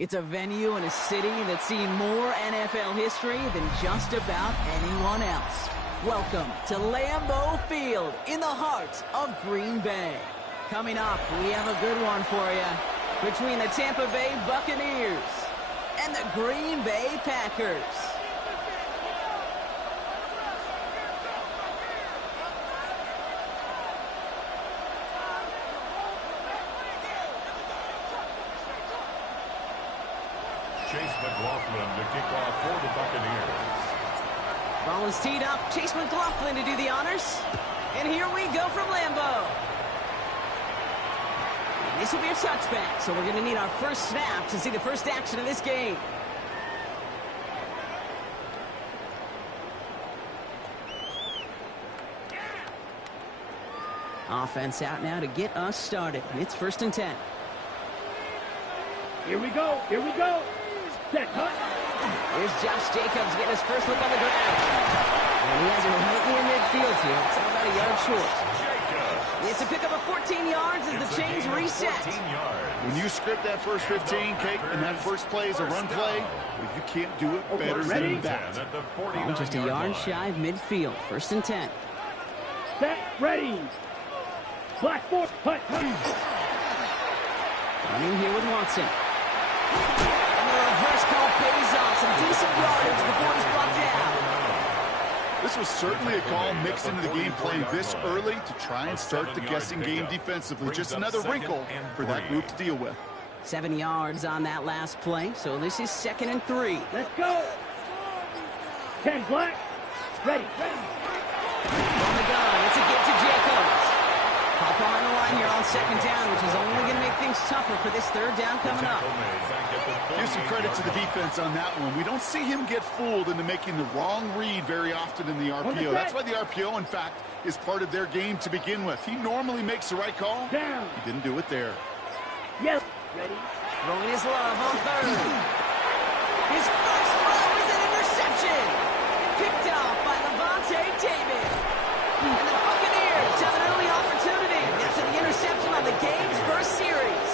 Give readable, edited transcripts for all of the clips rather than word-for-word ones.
It's a venue in a city that's seen more NFL history than just about anyone else. Welcome to Lambeau Field in the heart of Green Bay. Coming up, we have a good one for you between the Tampa Bay Buccaneers and the Green Bay Packers. Chase McLaughlin to kick off for the Buccaneers. Ball is teed up. Chase McLaughlin to do the honors. And here we go from Lambeau. And this will be a touchback, so we're going to need our first snap to see the first action of this game. Offense out now to get us started. It's 1st and 10. Here we go. Here we go. Set, cut. Here's Josh Jacobs getting his first look on the ground. And he has it right near midfield here. It's about a yard short. It's a pickup of 14 yards as the chains reset. When you script that first 15, Kate, and that first play is a run play, well, you can't do it better than that. Ball just a yard shy of midfield. 1st and 10. Set, ready. Black foot, cut. Running here with Watson. And the reverse call pays off. Some decent yardage before he's brought down. This was certainly a call mixed into the game playing this early to try and start the guessing game defensively. Just another wrinkle for that group to deal with. 7 yards on that last play, so this is 2nd and 3. Let's go. 10 black. Ready. On the gun, it's a get to Jacobs. Hop behind the line here on 2nd down, which is only going to make things tougher for this 3rd down coming up. Give some credit to the defense on that one. We don't see him get fooled into making the wrong read very often in the RPO. That's why the RPO, in fact, is part of their game to begin with. He normally makes the right call. Down. He didn't do it there. Yes. Ready. Throwing his love on 3rd. His first throw is an interception. Picked off by Levante David. And the Buccaneers have an early opportunity after the interception on the game's first series.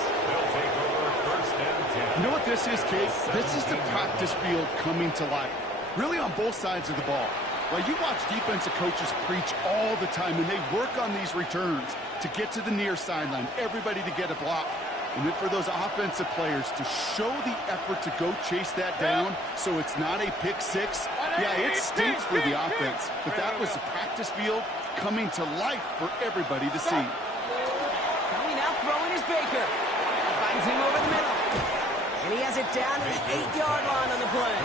You know what this is, Kate? This is the practice field coming to life. Really on both sides of the ball. Right, you watch defensive coaches preach all the time, and they work on these returns to get to the near sideline, everybody to get a block. And then for those offensive players to show the effort to go chase that down so it's not a pick six. Yeah, it stinks for the offense, but that was the practice field coming to life for everybody to see. Coming out throwing is Baker. Finds him over the middle. And he has it down to the 8-yard line on the play.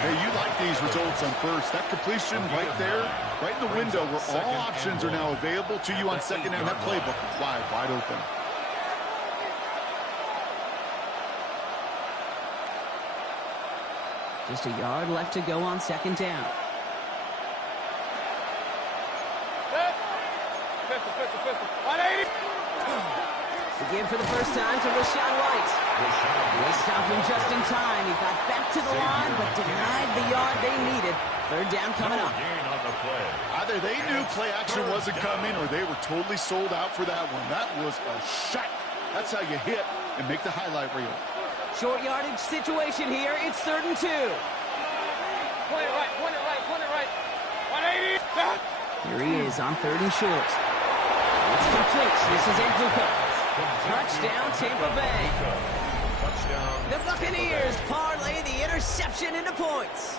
Hey, you like these results on first. That completion right there, right in the window where all options are now available to you on 2nd down. That playbook wide open. Just a yard left to go on 2nd down. Pistol. 180. Again for the first time to Rachaad White. They stopped him just in time. He got back to the line, but denied the yard they needed. 3rd down coming up. Either they knew play action wasn't coming or they were totally sold out for that one. That was a shot. That's how you hit and make the highlight reel. Short yardage situation here. It's 3rd and 2. Point it right. 180. Here he is on 3rd and short. It's complete. This is Angluka. Touchdown, Tampa Bay. The Buccaneers parlay the interception into points.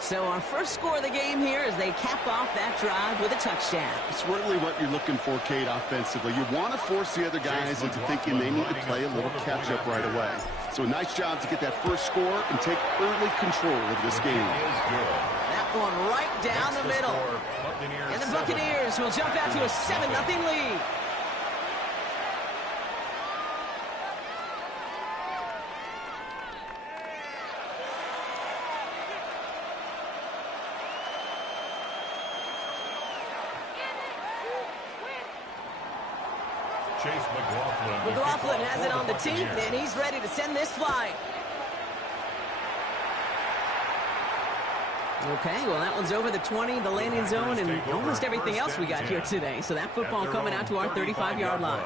So our first score of the game here as they cap off that drive with a touchdown. It's really what you're looking for, Kate, offensively. You want to force the other guys into thinking they need to play a little catch-up right away. So a nice job to get that first score and take early control of this game. That one right down the middle. And the Buccaneers will jump out to a 7-0 lead. Chase McLaughlin has it on the team, and he's ready to send this flying. Okay, well, that one's over the 20, the landing zone, and almost everything else we got here today. So that football coming out to our 35-yard line.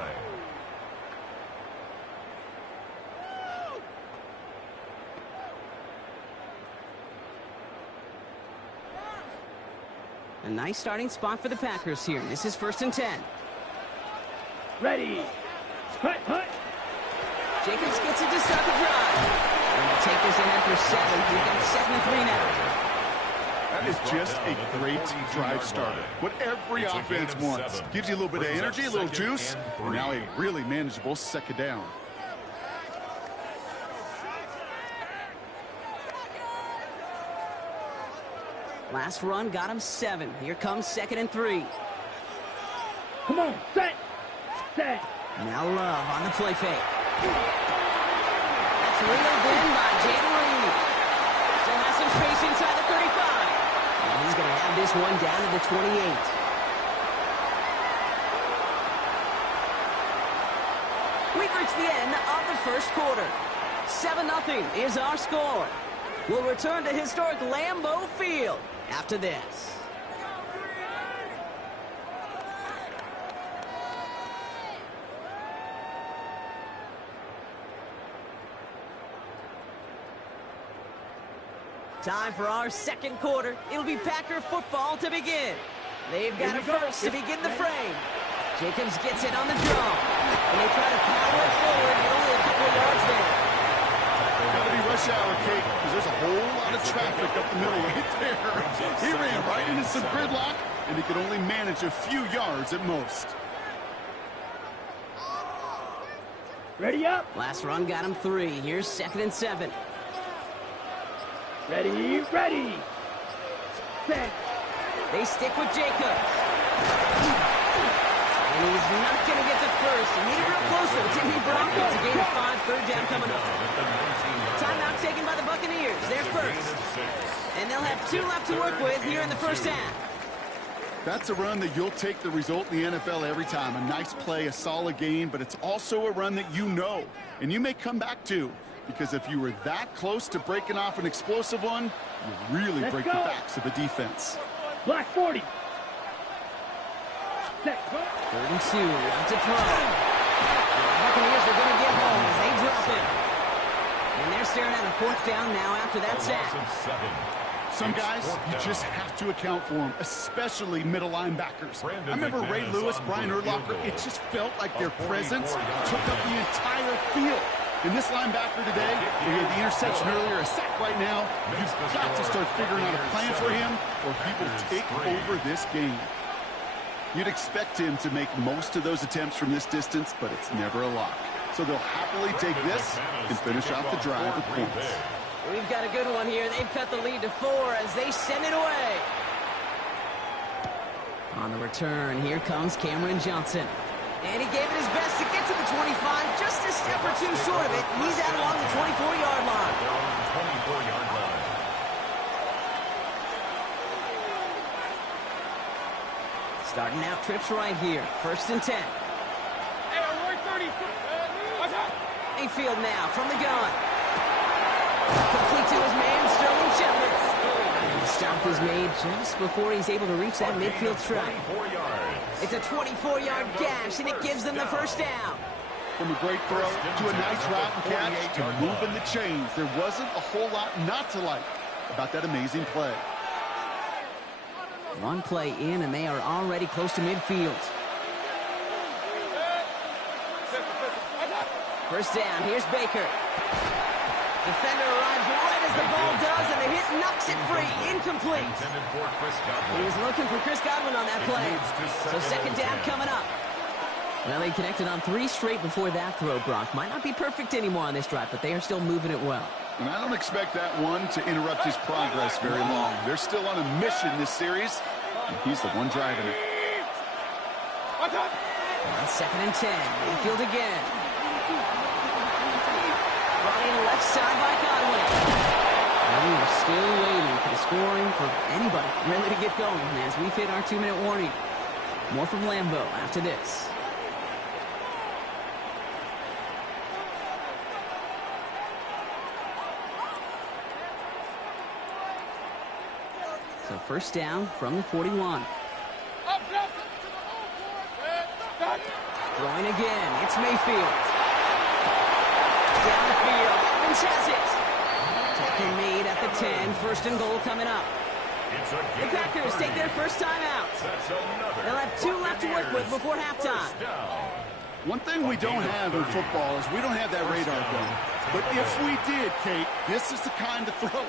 A nice starting spot for the Packers here. This is 1st and 10. Ready. Hut, hut. Jacobs gets it to start the drive. And they'll take this ahead for 7. We've got 2nd and 3 now. That is just a great drive starter. What every offense wants. Gives you a little bit of energy, a little juice, and now a really manageable 2nd down. Last run got him 7. Here comes 2nd and 3. Come on, set. Set. Now Love on the play fake. That's reeled in by Jayden Reed. Still has some space inside the 35. And he's going to have this one down to the 28. We've reached the end of the 1st quarter. 7-0 is our score. We'll return to historic Lambeau Field after this. Time for our 2nd quarter. It'll be Packer football to begin. They've got it first to begin the frame. Jacobs gets it on the draw. And they try to power it forward, but only a couple of yards there. Gotta be rush hour, Kate, because there's a whole lot of traffic up the middle right there. He ran right into some gridlock, and he could only manage a few yards at most. Ready up. Last run got him 3. Here's 2nd and 7. Ready, ready. Set. They stick with Jacobs. And he's not going to get the first. He made it real close to the Timmy Broncos. A gain of 5, 3rd down coming up. Timeout taken by the Buccaneers. They're first. And they'll have 2 left to work with here in the 1st half. That's a run that you'll take the result in the NFL every time. A nice play, a solid gain, but it's also a run that you know, and you may come back to. Because if you were that close to breaking off an explosive one, you really break the backs of the defense. Black 40. Set. 3rd and 2. Left to throw. The Buccaneers are going to get home as they drop it. And they're staring at a 4th down now after that sack. Some guys, you just have to account for them, especially middle linebackers. I remember Ray Lewis, Brian Urlacher, it just felt like their presence took up the entire field. And this linebacker today, he had the interception earlier, a sack right now. You've got to start figuring out a plan for him, or he will take over this game. You'd expect him to make most of those attempts from this distance, but it's never a lock. So they'll happily take this and finish off the drive with points. We've got a good one here. They've cut the lead to 4 as they send it away. On the return, here comes Cameron Johnson. And he gave it his best to get to the 25, just a step or 2 short of it. He's out along the 24-yard line. They're on the 24-yard line. Starting out trips right here. 1st and 10. Hey, I'm 30. What's up? Mayfield now from the gun. Complete to his man, Sterling Shepard. And the stop is made just before he's able to reach that midfield strike. 24 yards. It's a 24-yard gash, and it gives them the 1st down. From a great throw to a nice route and catch to moving the chains, there wasn't a whole lot not to like about that amazing play. One play in, and they are already close to midfield. 1st down, here's Baker. Defender arrives right as the ball does, and the hit knocks it free. Incomplete. He was looking for Chris Godwin on that play. So 2nd down coming up. Well, they connected on 3 straight before that throw, Brock. Might not be perfect anymore on this drive, but they are still moving it well. And I don't expect that one to interrupt his progress very long. They're still on a mission this series, and he's the one driving it. What's up? On 2nd and 10, Mayfield again. Running left side by Godwin. And we are still waiting for the scoring for anybody really to get going as we've hit our 2-minute warning. More from Lambeau after this. So 1st down from the 41. Throwing again, it's Mayfield. Downfield, Evans has it. Tackle made at the 10, 1st and goal coming up. The Packers take their first time out. They'll have 2 left to work with before halftime. One thing we don't have in football is we don't have that radar gun. But if we did, Kate, this is the kind of throw,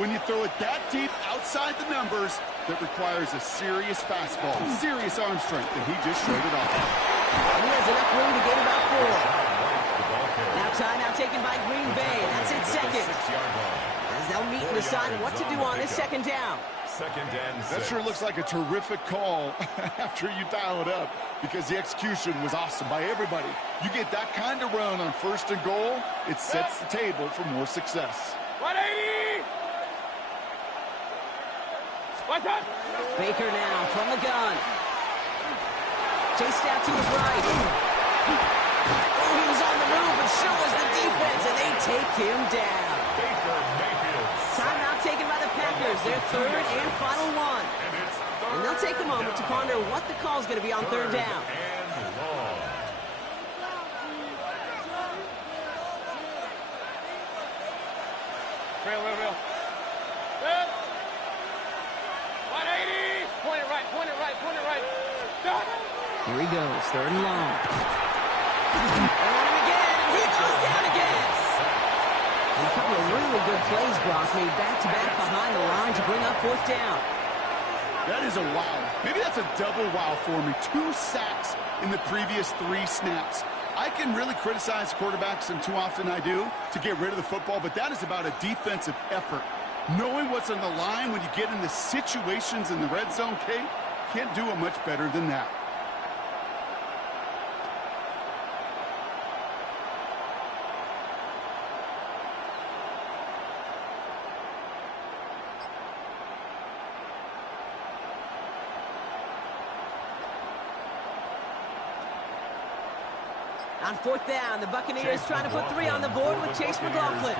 when you throw it that deep outside the numbers, that requires a serious fastball, serious arm strength, and he just showed it off. And he has enough room to get about 4. Now timeout taken by Green Bay. That's it, second. As they'll meet and decide what to do on this second down. That sure looks like a terrific call after you dial it up, because the execution was awesome by everybody. You get that kind of run on first and goal, it sets the table for more success. 180! What's up? Baker now from the gun. Chased out to his right. Oh, he was on the move, but so was the defense, and they take him down. Timeout taken by the Packers, their third and final one. And they'll take a moment to ponder what the call is going to be on third down. Real. 180! Point it right. Stop! Here he goes, third and long. And on him again, and he goes down again. And a couple of really good plays, Brock, made back-to-back behind the line to bring up fourth down. That is a wow. Maybe that's a double wow for me. 2 sacks in the previous 3 snaps. I can really criticize quarterbacks, and too often I do, to get rid of the football, but that is about a defensive effort. Knowing what's on the line when you get into situations in the red zone, Kate, can't do it much better than that. On fourth down, the Buccaneers trying to put 3 on the board with Chase McLaughlin.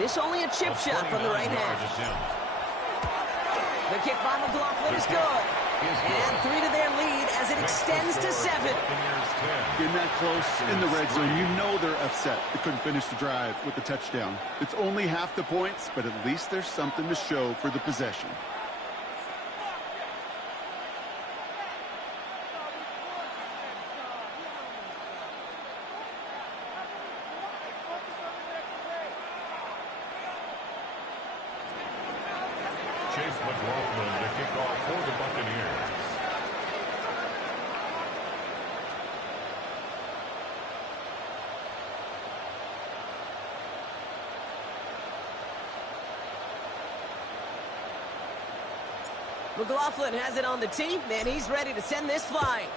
This only a chip shot from the right hash. The kick by McLaughlin is good. And 3 to their lead as it extends to 7. Getting that close in the red zone, you know they're upset. They couldn't finish the drive with the touchdown. It's only half the points, but at least there's something to show for the possession. Chase McLaughlin to kick off for the Buccaneers. McLaughlin has it on the tee, and he's ready to send this flying.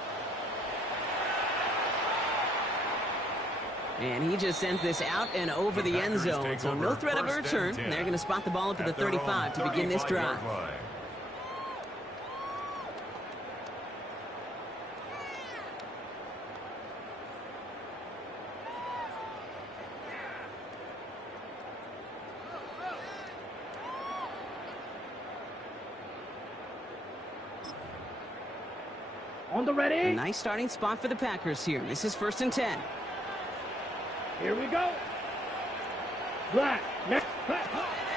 And he just sends this out and over the end zone, so no threat of a return. And they're going to spot the ball up at the 35 to begin this drive. On the ready. A nice starting spot for the Packers here. This is 1st and 10. Here we go. Black. Next.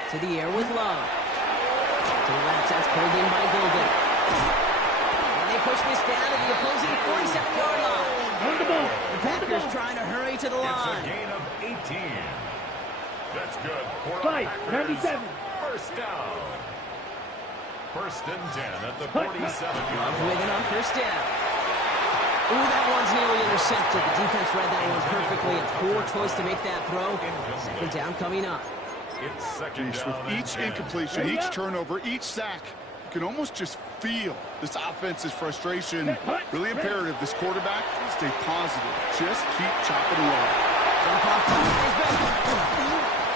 To the air with Love. To the left, that's pulled in by Golden. And they push this down to the opposing 47-yard line. On the ball. The Packers trying to hurry to the line. It's a gain of 18. That's good. Fight. 97. First down. 1st and 10 at the 47-yard Love line. with it on 1st down. Ooh, that one's nearly intercepted. The defense read that one perfectly. A poor choice to make that throw. 2nd down coming up. It's second Jeez, down with and each 10. incompletion, each turnover, each sack, you can almost just feel this offense's frustration. Really imperative this quarterback stay positive. Just keep chopping away. Jump off to Heisman.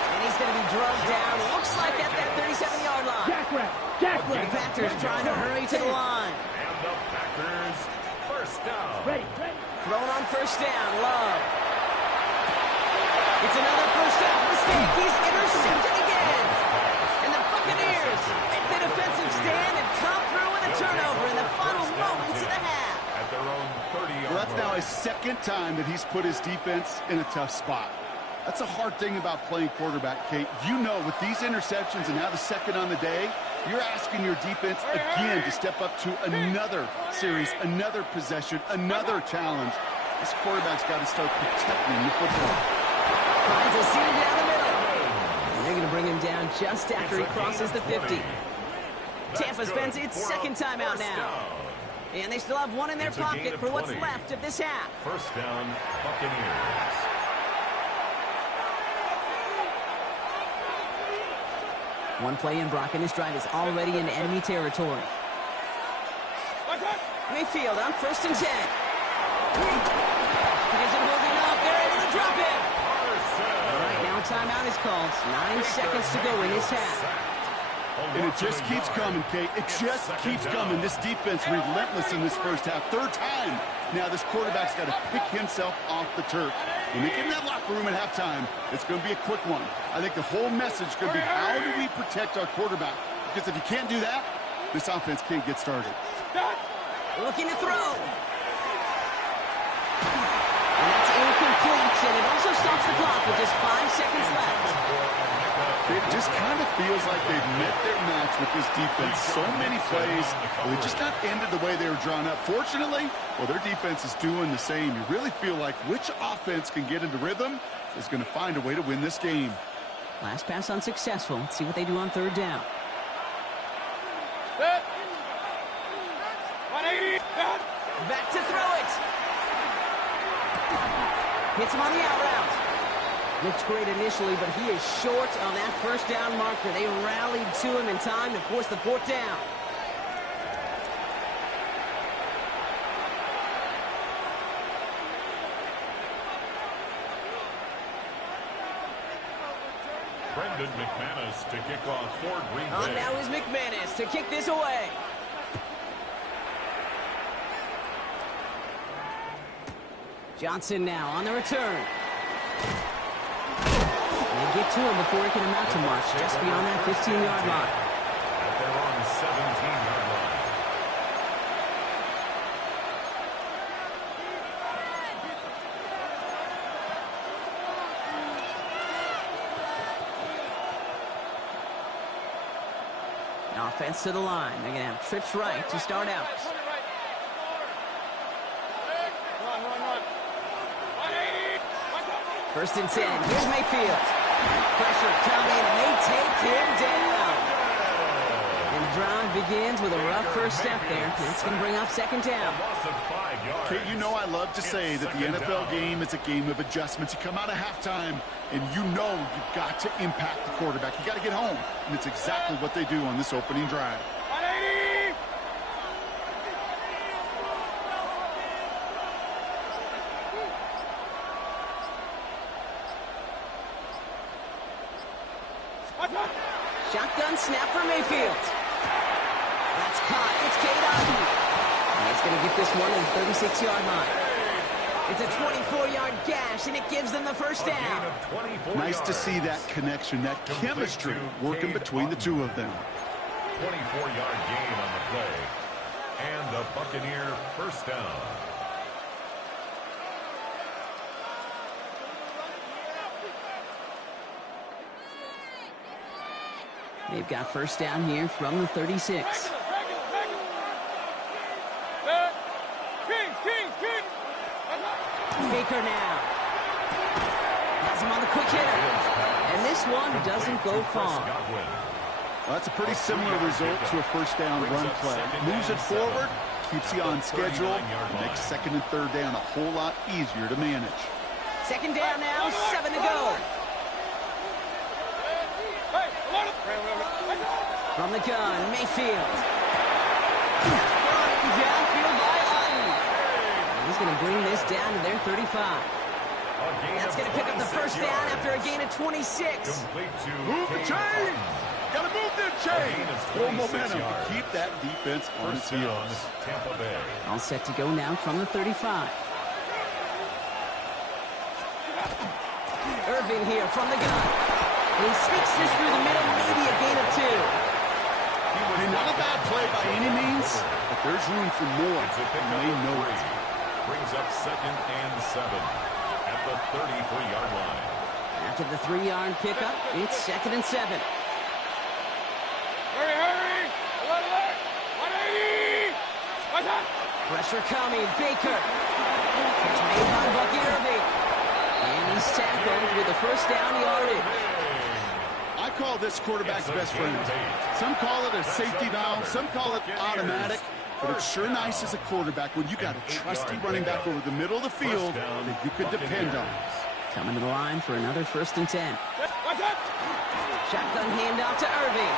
And he's going to be drugged down. Looks like at that 37-yard line. Jackrabbit. The Packers trying to hurry to the line. And the Packers, first down. Ready. Thrown on 1st down. Love. It's another first down mistake. He's intercepted again. And the Buccaneers make the defensive stand and come through with a turnover in the final moments of the half. At their own 30-yard Well, that's now his 2nd time that he's put his defense in a tough spot. That's a hard thing about playing quarterback, Kate. You know, with these interceptions and now the 2nd on the day, You're asking your defense again to step up to another series, another possession, another challenge. This quarterback's got to start protecting the football. Finds a seam down the middle. And they're going to bring him down just after he crosses the 50. Tampa spends its second timeout now. And they still have one in their pocket for what's left of this half. First down, Buccaneers. One play in, Brock, and this drive is already in enemy territory. Mayfield on 1st and 10. He isn't holding up. They're able to drop it. All right, now a timeout is called. 9 seconds to go in this half. And it just keeps coming, Kate. It just keeps coming. This defense relentless in this first half. Third time. Now this quarterback's got to pick himself off the turf. When they get in that locker room at halftime, it's going to be a quick one. I think the whole message is going to be, how do we protect our quarterback? Because if you can't do that, this offense can't get started. Looking to throw. And that's incomplete, and it also stops the clock with just 5 seconds left. It just kind of feels like they've met their match with this defense. So many plays, they just not ended the way they were drawn up. Fortunately, well, their defense is doing the same. You really feel like which offense can get into rhythm is going to find a way to win this game. Last pass unsuccessful. Let's see what they do on 3rd down. 180. Back to throw it. Hits him on the out route. Looks great initially, but he is short on that 1st down marker. They rallied to him in time to force the 4th down. Brendan McManus to kick off for Green Bay. On now is McManus to kick this away. Johnson now on the return. They get to him before he can amount to much, just beyond that 15-yard line. At their own 17-yard line. Offense to the line. They're going to have trips right to start out. First and 10. Here's Mayfield. Pressure coming, and they take him down. And the drive begins with a rough first step there. That's going to bring up 2nd down. Loss of 5 yards. Kate, you know I love to say that the NFL game is a game of adjustments. You come out of halftime, and you know you've got to impact the quarterback. You got to get home, and it's exactly what they do on this opening drive. 180. Shotgun snap for Mayfield. That's caught. It's Cade Otton. And he's going to get this one in the 36-yard line. It's a 24-yard gash, and it gives them the 1st down. Nice to see that connection, that chemistry working between the two of them. 24-yard gain on the play. And the Buccaneer 1st down. They've got 1st down here from the 36. Baker now. Has him on the quick hitter. And this one doesn't go far. Well, that's a pretty similar result to a 1st down run play. Moves it forward, keeps you on schedule, makes 2nd and 3rd down a whole lot easier to manage. 2nd down now, 7 to go. From the gun, Mayfield. Brought downfield by Otton. He's going to bring this down to their 35. That's going to pick up the 1st down after a gain of 26. Move the chain! Got to move that chain! Full momentum to keep that defense on its heels. Tampa Bay. All set to go now from the 35. Irving here from the gun. He sneaks this through the middle, maybe a gain of 2. And not a bad play by any means, but there's room for more, and they know it. Brings up 2nd and 7 at the 33-yard line. After the 3-yard pickup, it's 2nd and 7. Hurry, hurry! Pressure coming. Baker. Catch made by Bucky Irving. And he's tackled with the first down yardage. I call this quarterback's best friend. Some call it a safety valve. Some call it automatic. But it's sure nice as a quarterback when you got a trusty running back over the middle of the field that you could depend on. Coming to the line for another 1st and 10. Shotgun handoff to Irving.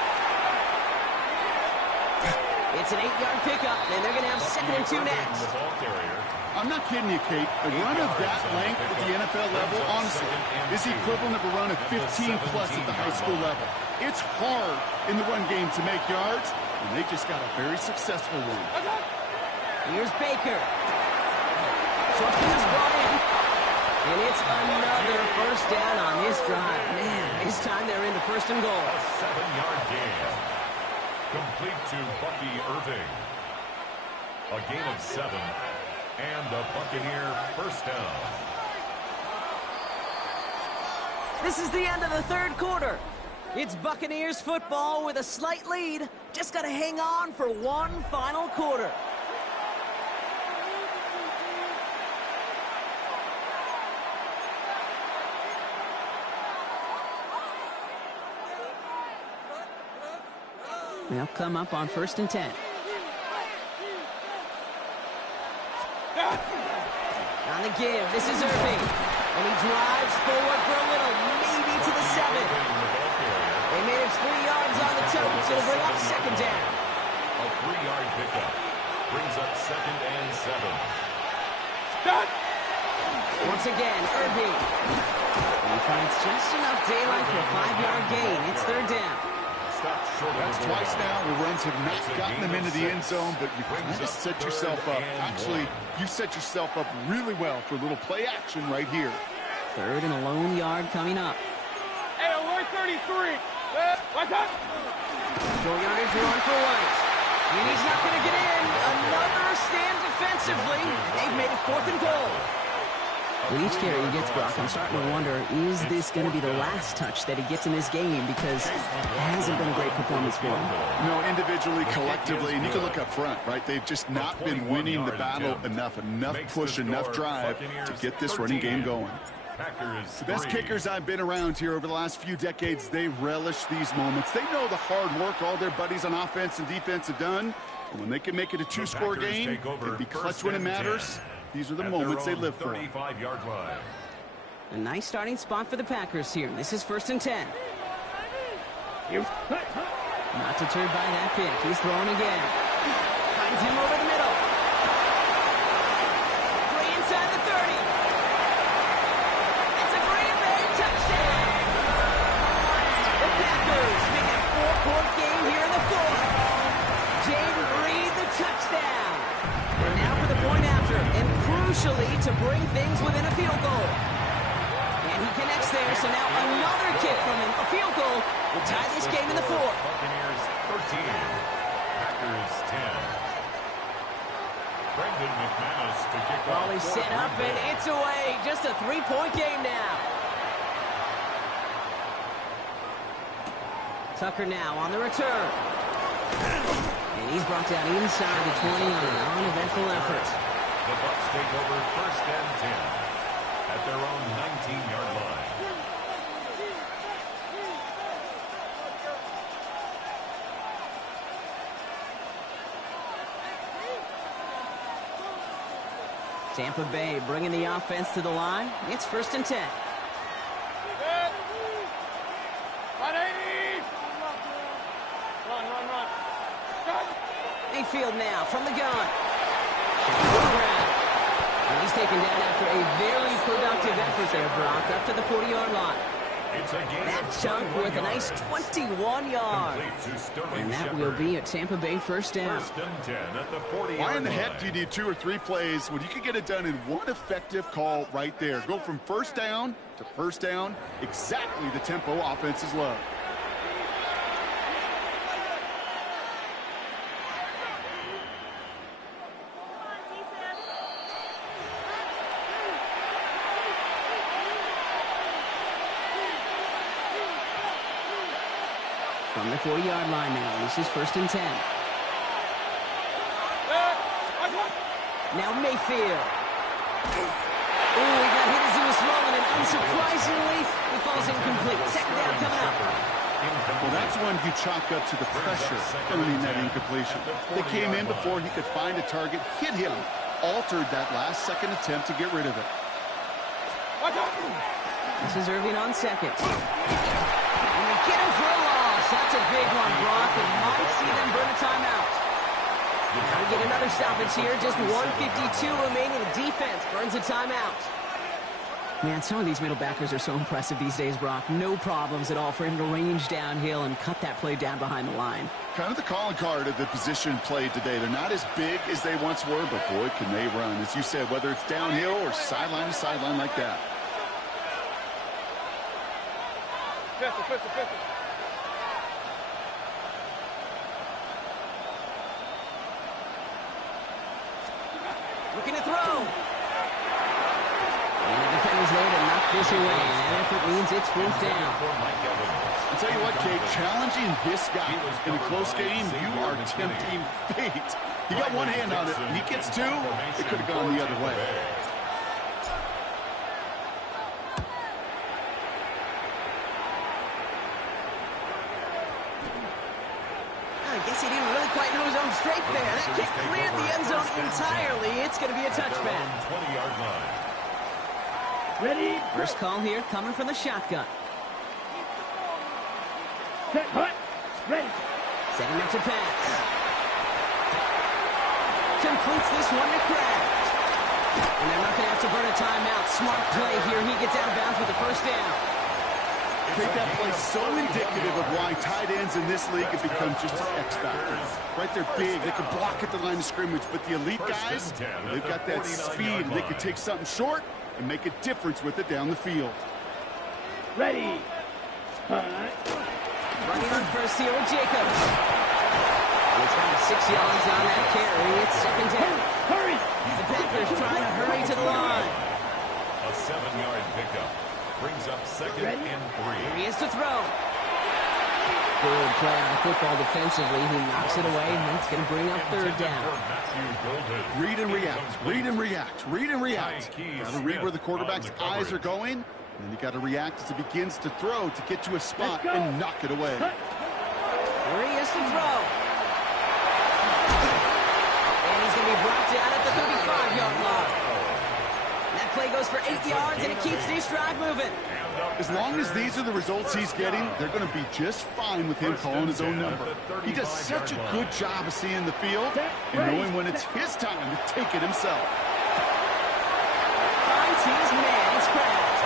It's an 8-yard pickup, and they're going to have 2nd and 2 next. I'm not kidding you, Kate. A run of that length at the NFL level, honestly, is the equivalent of a run of 15-plus at the high school level. It's hard in the run game to make yards, and they just got a very successful one. Here's Baker. Short pass brought in. And it's another 1st down on this drive. Man, this time they're into 1st and goal. A 7-yard gain. Complete to Bucky Irving. A gain of 7. And the Buccaneer 1st down. This is the end of the 3rd quarter. It's Buccaneers football with a slight lead. Just got to hang on for one final quarter. They'll come up on 1st and 10. On the give, this is Irving. And he drives forward for a little, maybe to the 7. They made it 3 yards on the toes. It'll bring up 2nd down. A 3-yard pickup brings up 2nd and 7. Once again, Irving. And he finds just enough daylight for a 5-yard gain. It's 3rd down. That's twice now where runs have not gotten them into the end zone, but you kind of set yourself up. Actually, you set yourself up really well for a little play action right here. 3rd and a lone yard coming up. Hey, alert 33. What's up? 4-yardage run for White. And he's not going to get in. Another stand defensively. They've made it 4th and goal. With each carry he gets, Brock, I'm starting to wonder, is this going to be the last touch that he gets in this game? Because it hasn't been a great performance for him. No, individually, collectively, and you can look up front, right? They've just not been winning the battle enough push, enough drive to get this running game going. The best kickers I've been around here over the last few decades, they relish these moments. They know the hard work all their buddies on offense and defense have done. And when they can make it a 2-score game and be clutch when it matters, these are the moments they live for. A nice starting spot for the Packers here. This is 1st and 10. Not deterred by that pick. He's throwing again. Finds him over the middle. 3 inside the 30. It's a Green Bay touchdown. The Packers make it a 4-point game here in the 4th. Jaden Reed, the touchdown. And now for the point after, and crucially to bring things within a field goal. And he connects there, so now another kick from him, a field goal, will tie this game in the 4th. Buccaneers 13, Packers 10. Brendan McManus to kick off. Ball is set up, and it's away. Just a 3-point game now. Tucker now on the return. And he's brought down inside the 20 on an uneventful effort. The Bucs take over 1st and 10 at their own 19-yard line. Tampa Bay bringing the offense to the line. It's 1st and 10. 180. Run. Mayfield now from the gun. And he's taken down after a very productive effort there, Brock, up to the 40-yard line. That chunk with a nice 21 yards. And that will be a Tampa Bay 1st down. 1st and 10 at the 40-yard line. Why in the heck do you need 2 or 3 plays when you can get it done in one effective call right there? Go from 1st down to 1st down, exactly the tempo offenses love. From the 40-yard line now, this is 1st and 10. Now Mayfield. Ooh, he got hit as he was throwing, and unsurprisingly, he falls incomplete. Second down coming up. Well, that's when you chalk up to the pressure earning that incompletion. They came in before he could find a target, hit him, altered that last second attempt to get rid of it. This is Irving on second. And they get him for a loss. That's a big one, Brock, and might see them burn a timeout. Now we get another stoppage here. Just 1:52 remaining. The defense burns a timeout. Man, some of these middle backers are so impressive these days, Brock. No problems at all for him to range downhill and cut that play down behind the line. Kind of the calling card of the position played today. They're not as big as they once were, but boy, can they run. As you said, whether it's downhill or sideline to sideline like that. Looking to throw. And the defender's there to knock this away. And that effort means it's fourth down. I'll tell you what, Kate, challenging this guy in a close game, you are tempting fate. He got one hand on it. He gets two. It could have gone the other way. I guess he didn't really quite know his own strength there. That kick cleared the end zone entirely. It's going to be a touchback. 20-yard line. Ready? First call here coming from the shotgun. Set, hut. Ready. Setting up to pass. Completes this one to Kraft. And they're not going to have to burn a timeout. Smart play here. He gets out of bounds with the first down. Take that play so indicative of why tight ends in this league have become just an X factor. Right, they're big. They can block at the line of scrimmage. But the elite guys, they've got that speed, and they can take something short and make a difference with it down the field. Ready. Hut. Running on first here with Jacobs. And it's got 6 yards on that carry. It's second down. Hurry. The Packers trying to hurry to the line. A 7-yard pickup. Brings up second and 3. Here he is to throw. Good play on the football defensively. He knocks it away, and that's going to bring up third down. Read and react. Read and react. Read and react. Got to read where the quarterback's eyes are going, and then you got to react as he begins to throw to get to a spot and knock it away. Here he is to throw. And he's going to be brought down at the 35-yard line. That play goes for 8 yards, and it keeps this drive moving. As long as these are the results he's getting, they're going to be just fine with him calling his own number. He does such a good job of seeing the field and knowing when it's his time to take it himself. Finds his man. It's Kraft.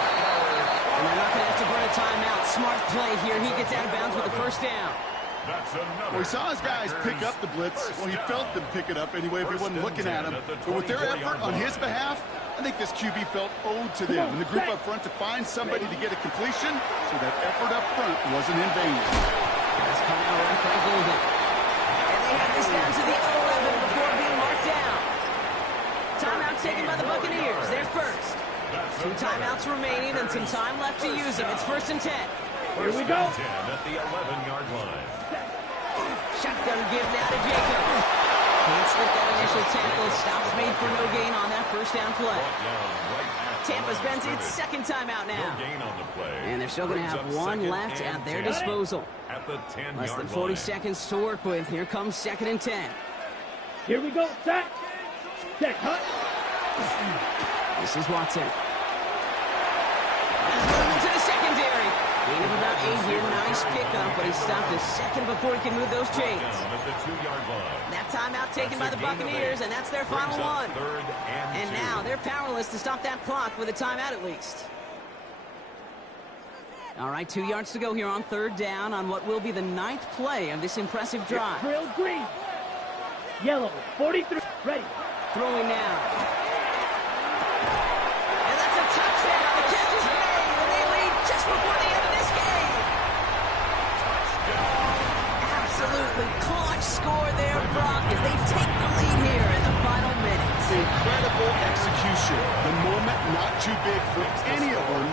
And they're not going to have to burn a timeout. Smart play here. He gets out of bounds with the first down. Well, he saw his guys pick up the blitz. Well, he felt them pick it up anyway if he wasn't looking at him. But with their effort on his behalf, I think this QB felt owed to them and the group up front to find somebody to get a completion, so that effort up front wasn't in vain. That's coming out right by Golden. And they have this down to the 11 before being marked down. Timeout taken by the Buccaneers. They're first. 2 timeouts remaining and some time left to use them. It's 1st and 10. Here we go. 10 at the 11-yard line. Shotgun give now to Jacobs. Can't slip that initial tackle. Stops made for no gain on that first down play. Tampa spends its second timeout now. And they're still going to have one left at their disposal. Less than 40 seconds to work with. Here comes 2nd and 10. Here we go. Set. Set. Hut. This is Watson. That's going into the secondary. Gain of about 8 here. Nice pickup, but he stopped a second before he can move those chains. That timeout taken by the Buccaneers, and that's their final one. And now they're powerless to stop that clock with a timeout at least. All right, 2 yards to go here on 3rd down on what will be the 9th play of this impressive drive. Drill green. Yellow. 43. Ready. Throwing now. And that's a touchdown. The catch is made, and they lead just before the end of this game. Absolutely clutch score there, Brock, as they take the lead here in the final minutes. Incredible execution. The moment not too big for any of them.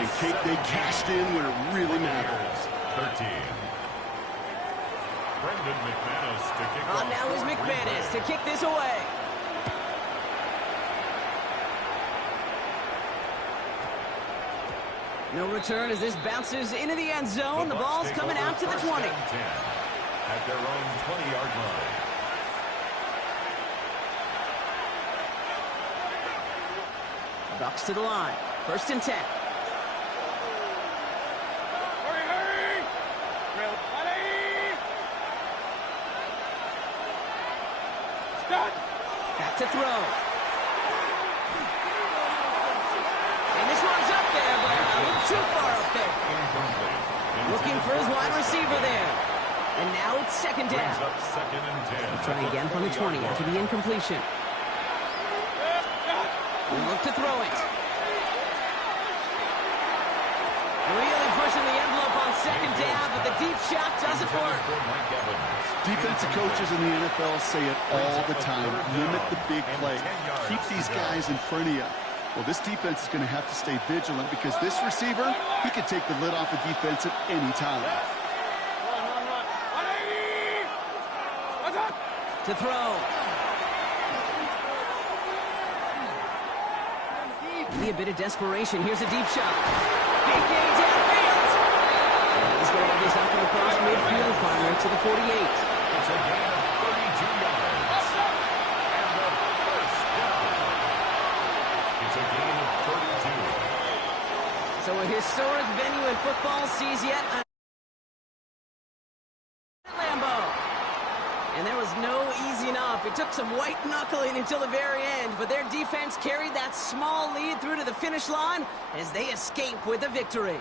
And Kate, they cashed in when it really matters. 13. Brendan McManus to kick On now is McManus to kick this away. No return as this bounces into the end zone. The ball's coming out to the 20. At their own 20-yard line. Bucks to the line. 1st and 10. Hurry! Stop! Back to throw. And this one's up there, but a little too far up there. Looking for his wide receiver there. And now it's 2nd down. Brings up 2nd and 10. He'll try again from the 20 after the incompletion. We look to throw it. Really pushing the envelope on 2nd down, but the deep shot doesn't work. Defensive coaches in the NFL say it all the time. Limit the big play. Keep these guys in front of you. Well, this defense is going to have to stay vigilant because this receiver, he can take the lid off a defense at any time. To throw. Maybe a bit of desperation. Here's a deep shot. Big gain downfield. And he's going to have this up and across midfield, partner, to the 48. It's a gain of 32 yards. And the first down. It's a gain of 32. So a historic venue in football sees yet Lambeau. And there was no easing up. It took some white knuckling until the very end, but their defense carried that small lead through to the finish line as they escape with a victory.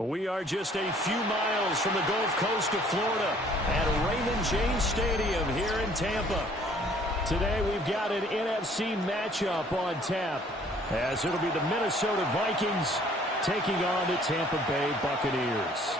We are just a few miles from the Gulf Coast of Florida at Raymond James Stadium here in Tampa. Today we've got an NFC matchup on tap, as it'll be the Minnesota Vikings taking on the Tampa Bay Buccaneers.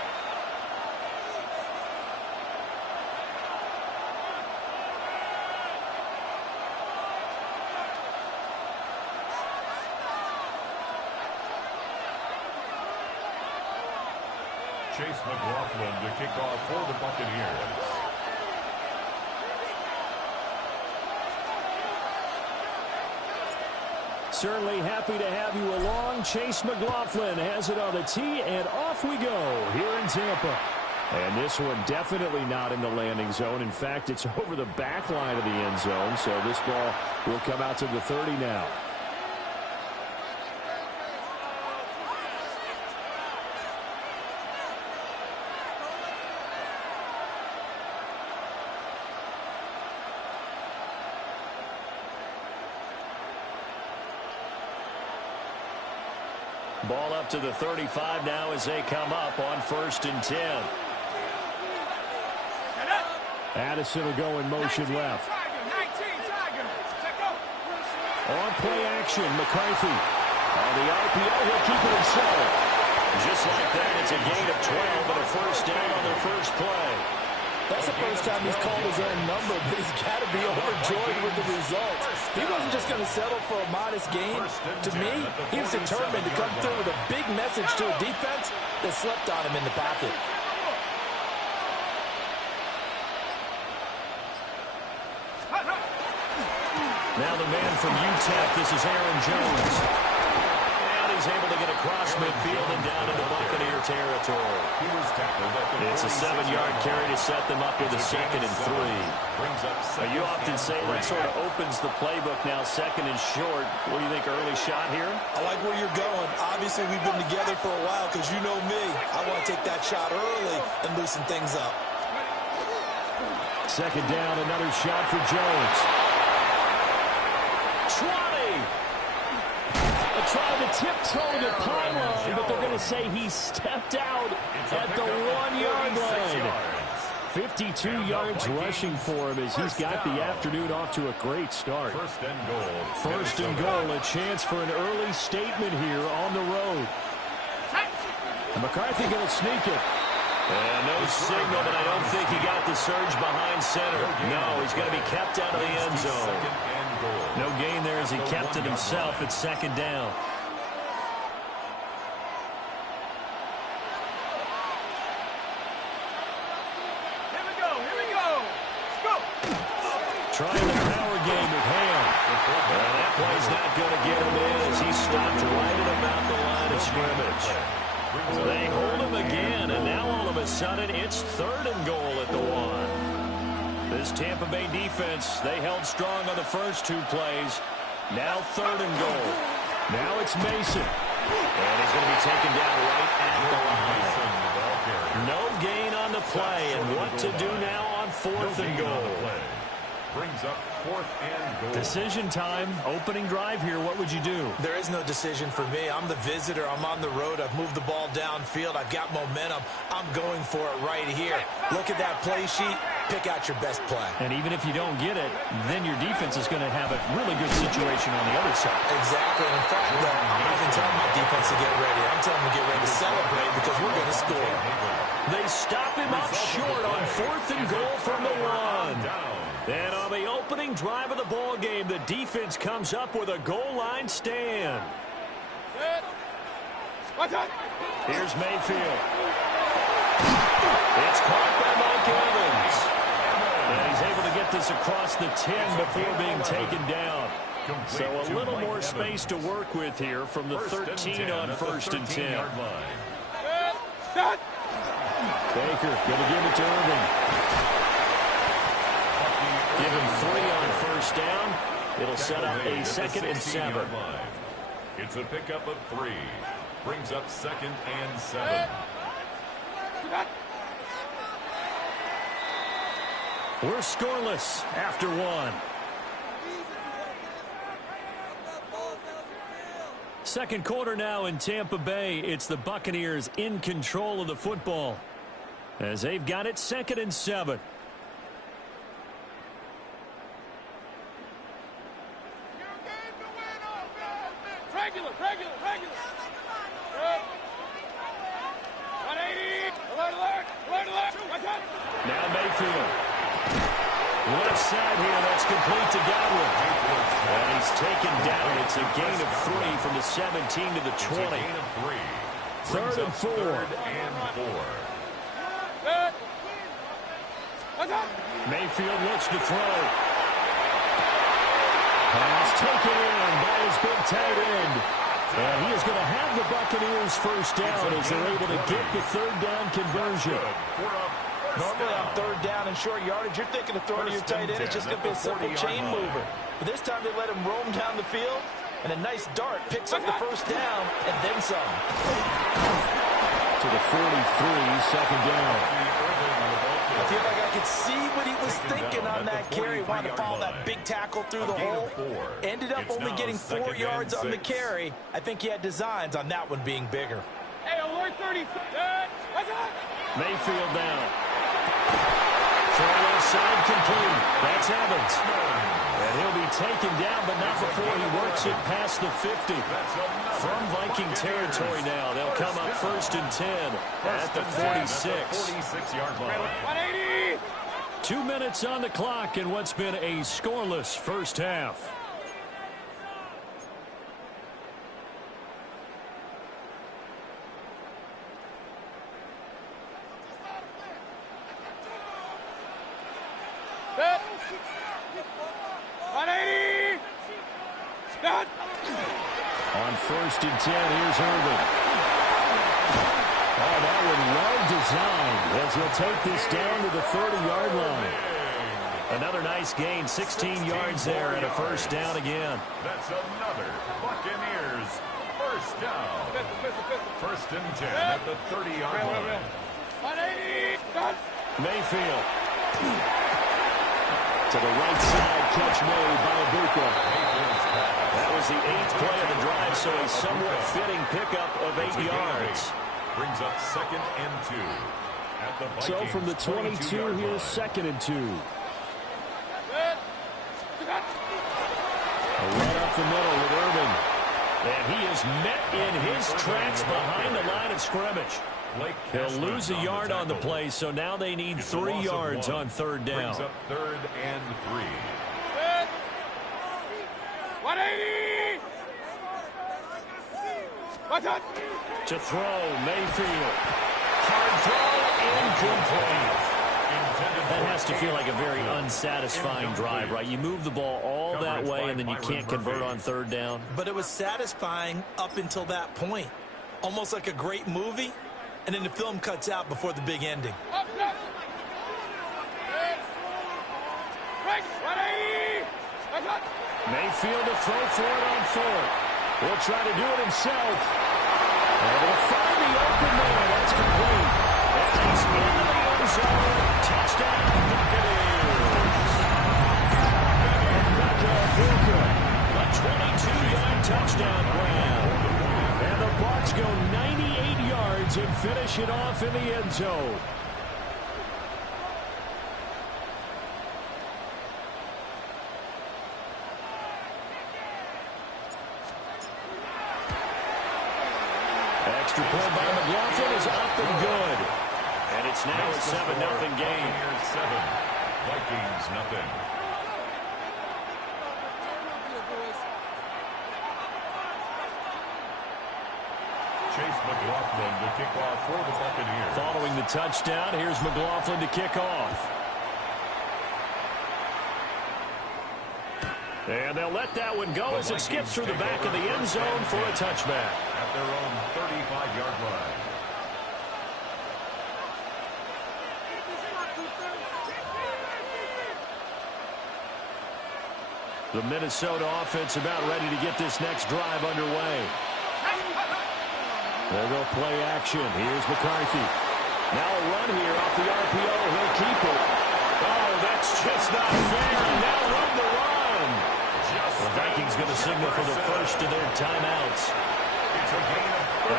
Chase McLaughlin to kick off for the Buccaneers. Certainly happy to have you along. Chase McLaughlin has it on the tee, and off we go here in Tampa. And this one definitely not in the landing zone. In fact, it's over the back line of the end zone, so this ball will come out to the 30 now. Ball up to the 35 now as they come up on 1st and 10. Addison will go in motion left. On play action, McCarthy. On the RPO, he'll keep it himself. Just like that, it's a gain of 12 and a first down on their first play. That's the first time he's called his own number, but he's got to be overjoyed with the results. He wasn't just going to settle for a modest gain. To me, he was determined to come through with a big message to a defense that slept on him in the pocket. Now the man from UTEP, this is Aaron Jones. He's able to get across midfield and down into Buccaneer territory. It's a 7-yard carry to set them up with a 2nd and 3. You often say that sort of opens the playbook now, 2nd and short. What do you think, early shot here? I like where you're going. Obviously, we've been together for a while because you know me. I want to take that shot early and loosen things up. 2nd down, another shot for Jones. Trying to tiptoe the pylon, but they're going to say he stepped out at the 1-yard line. 52 yards rushing for him as he's got the afternoon off to a great start. First and goal, a chance for an early statement here on the road. McCarthy going to sneak it. And no signal, but I don't think he got the surge behind center. No, he's going to be kept out of the end zone. No gain there as he kept it himself at 2nd down. Here we go. Let's go. Trying the power game with Ham. And that play's not going to get him in as he stopped right at about the line of scrimmage. They hold him again, and now all of a sudden it's 3rd and goal at the 1. This Tampa Bay defense, they held strong on the first 2 plays. Now 3rd and goal. Now it's Mason. And he's going to be taken down right at the line. No gain on the play, and what to do now on 4th and goal. Brings up 4th and goal. Decision time, opening drive here. What would you do? There is no decision for me. I'm the visitor. I'm on the road. I've moved the ball downfield. I've got momentum. I'm going for it right here. Look at that play sheet. Pick out your best play. And even if you don't get it, then your defense is going to have a really good situation on the other side. Exactly. In fact, I'm not even telling my defense to get ready. I'm telling them to get ready to celebrate because we're going to score. They stop him up short on 4th and goal from the 1. And on the opening drive of the ball game, the defense comes up with a goal line stand. Here's Mayfield. It's caught by Mike Evans. And he's able to get this across the 10 before being taken down. So a little more space to work with here from the 13 on 1st and 10. Baker going to give it to Irving. Give him 3 on 1st down. It'll set up a 2nd and 7. It's a pickup of 3. Brings up 2nd and 7. We're scoreless after 1. second quarter now in Tampa Bay. It's the Buccaneers in control of the football as they've got it 2nd and 7. Regular. 180. Alert. Now Mayfield. Left side here, that's complete to Godwin. And he's taken down. It's a gain of 3 from the 17 to the 20. Gain of 3. 3rd and 4. 3rd and 4. Mayfield looks to throw. Pass taken in by his big tight end. And he is going to have the Buccaneers first down as they're able to get the 3rd down conversion. Normally on 3rd down and short yardage, you're thinking of throwing to your tight end. It's just going to be a simple chain mover. But this time they let him roam down the field, and a nice dart picks up the first down and then some. To the 43, 2nd down. I feel like I could see what he was thinking on that carry. Wanted to follow that big tackle through the hole. Ended up only getting 4 yards on the carry. I think he had designs on that one being bigger. Hey, alert 30. Mayfield down. Throw left side complete. That's Evans. And he'll be taken down, but not before he works it past the 50. From Viking territory now, they'll come up 1st and 10 at the 46. 46-yard line. 180. 2 minutes on the clock in what's been a scoreless first half. On 1st and 10, here's Irvin. Oh, that one well designed as he'll take this down to the 30-yard line. Another nice gain, 16 yards there and a first down again. That's another Buccaneers first down. 1st and 10 at the 30-yard line. 180. Mayfield. To the right side, catch made by Abuka. That was the 8th play of the drive, so a somewhat fitting pickup of 8 yards. Brings up 2nd and 2. At the So from the 22, here's 2nd and 2. A run up the middle with Irvin. And he is met in his tracks behind the line of scrimmage. He'll lose a yard on the play, so now they need 3 yards on 3rd down. Brings up 3rd and 3. 180. To throw, Mayfield. Hard throw, incomplete. That has to feel like a very unsatisfying drive, right? You move the ball all that way, and then you can't convert on 3rd down. But it was satisfying up until that point. Almost like a great movie, and then the film cuts out before the big ending. Mayfield to throw for it on 4th. He'll try to do it himself. And he'll find the open man. That's complete. And he's into the end zone. Touchdown, Buccaneers. A 22-yard touchdown grab. And the Bucs go 98 yards and finish it off in the end zone. Extra point by McLaughlin is up and good. And it's now a 7-0 game. 7, Vikings nothing. Chase McLaughlin to kick off for the Buccaneers. Following the touchdown, here's McLaughlin to kick off. And they'll let that one go as it skips through the back of the end zone for a touchback. At their own 35-yard line. The Minnesota offense about ready to get this next drive underway. They'll go play action. Here's McCarthy. Now a run here off the RPO. He'll keep it. Oh, that's just not fair. Now run the run. The Vikings going to signal for the first of their timeouts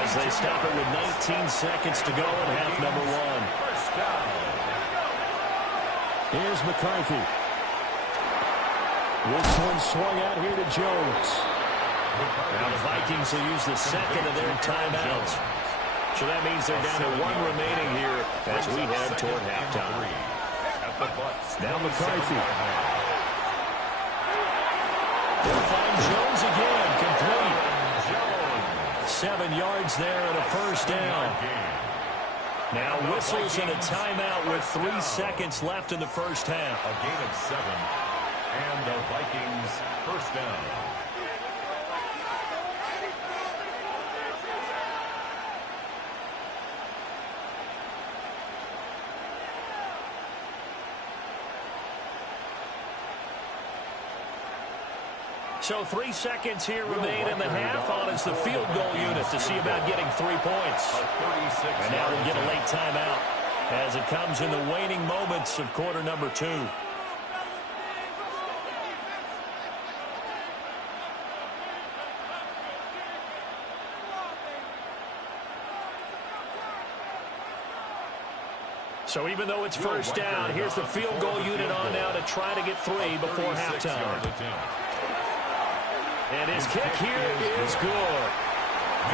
as they stop it with 19 seconds to go in half number one. Here's McCarthy. This one swung out here to Jones. Now the Vikings will use the second of their timeouts. So that means they're down to one remaining here as we head toward halftime. Now McCarthy. They'll find Jones again, complete. 7 yards there and a first down. Now whistles and a timeout with 3 seconds left in the first half. A gain of 7 and the Vikings first down. So 3 seconds here remain in the half on as the field goal unit to see about getting 3 points. And now we'll get a late timeout as it comes in the waning moments of quarter number 2. So even though it's first down, here's the field goal unit on now to try to get 3 before halftime. And his kick here is good.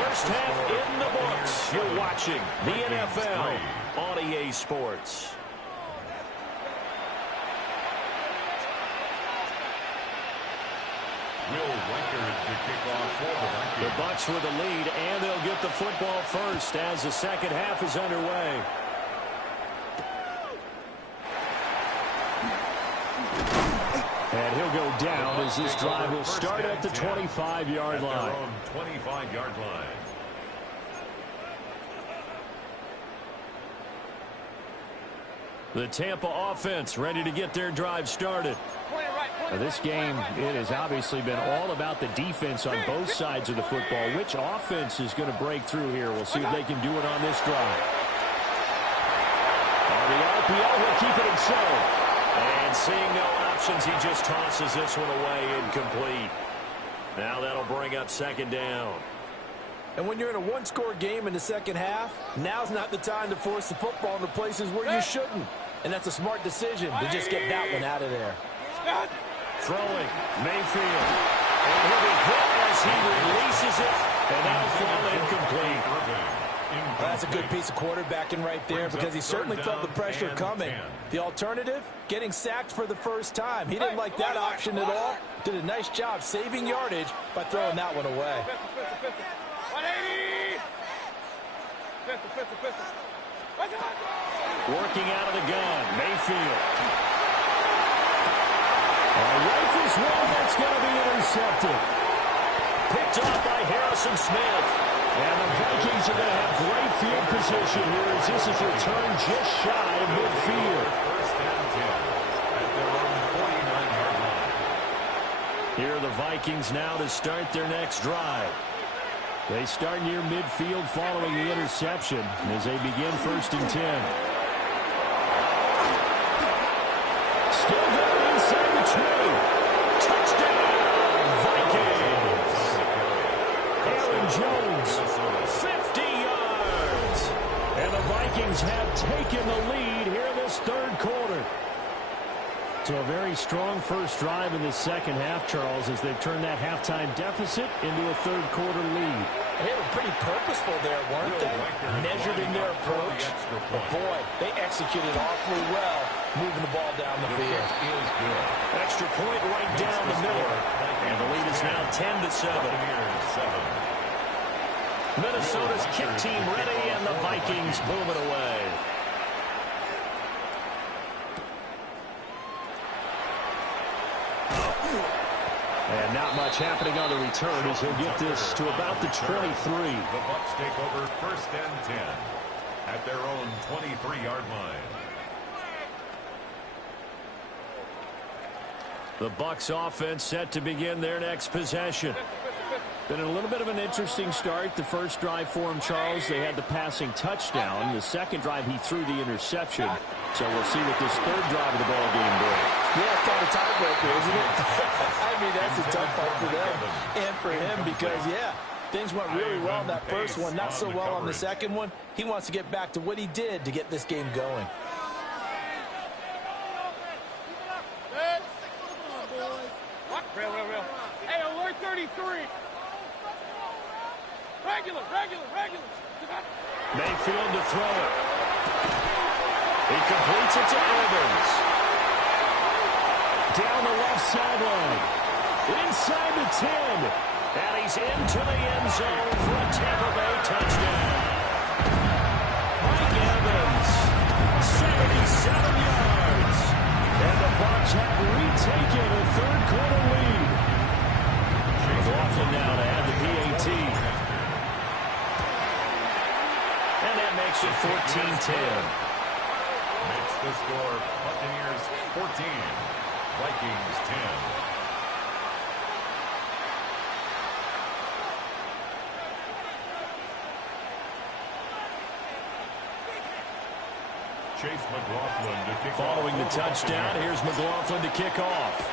First half in the books. You're watching the NFL on EA Sports. The Bucs with the lead, and they'll get the football first as the second half is underway. And he'll go down as this drive will start at the 25-yard line. 25-yard line. The Tampa offense ready to get their drive started. Now, this game, it has obviously been all about the defense on both sides of the football. Which offense is going to break through here? We'll see if they can do it on this drive. On the RPO, he'll keep it himself. And seeing no options, he just tosses this one away incomplete. Now that'll bring up second down. And when you're in a one-score game in the second half, now's not the time to force the football in the places where you shouldn't. And that's a smart decision to just get that one out of there. Throwing, Mayfield. And he'll be hit as he releases it. And that'll fall incomplete. Well, that's a good piece of quarterbacking right there because he certainly felt the pressure coming. The alternative, getting sacked for the first time. He didn't like that option at all. Did a nice job saving yardage by throwing that one away. 180! Working out of the gun, Mayfield. Rifles one that's going to be intercepted. Picked off by Harrison Smith. And the Vikings are going to have great field position here as this is returned just shy of midfield. First and 10 at their own 49-yard line. Here are the Vikings now to start their next drive. They start near midfield following the interception as they begin first and 10. Still going inside the 20. Touchdown, Vikings. Aaron Jones, 50 yards. And the Vikings have taken the lead here in this third quarter. So a very strong first drive in the second half, Charles, as they've turned that halftime deficit into a third quarter lead. They were pretty purposeful there, weren't they? Measured in their approach. But boy, they executed awfully well, moving the ball down the field. Extra point right down the middle. And the lead is now 10-7. Minnesota's kick team ready, and the Vikings moving away. And not much happening on the return as he'll get this to about the 23. The Bucs take over first and 10 at their own 23-yard line. The Bucs offense set to begin their next possession. Been a little bit of an interesting start. The first drive for him, Charles, they had the passing touchdown. The second drive, he threw the interception. So we'll see what this third drive of the ball game brings. Yeah, it's kind of tiebreaker, isn't it? I mean, that's a tough part for them and for him because, yeah, things went really well in that first one, not so well on the second one. He wants to get back to what he did to get this game going. Real. Hey, alert 33. Regular. Mayfield to throw it. He completes it to Evans. Down the left sideline. Inside the 10. And he's into the end zone for a Tampa Bay touchdown. Mike Evans, 77 yards. And the Bucs have retaken a third-quarter lead. McLaughlin now to add the PAT. And that makes it 14-10. Makes the score Buccaneers 14, Vikings 10. Chase McLaughlin to kick off. Following the touchdown, here's McLaughlin to kick off.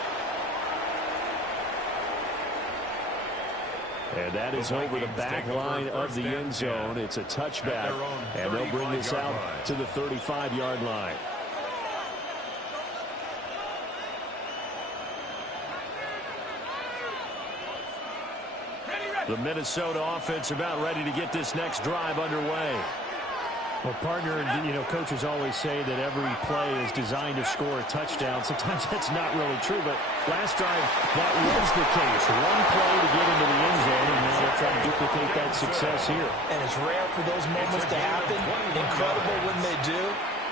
And that is over the back line of the end zone. It's a touchback, and they'll bring this out to the 35-yard line. The Minnesota offense about ready to get this next drive underway. Well, partner, coaches always say that every play is designed to score a touchdown. Sometimes that's not really true, but last drive, that was the case. One play to get into the end zone, and now they're trying to duplicate that success here. And it's rare for those moments to happen. Incredible when they do.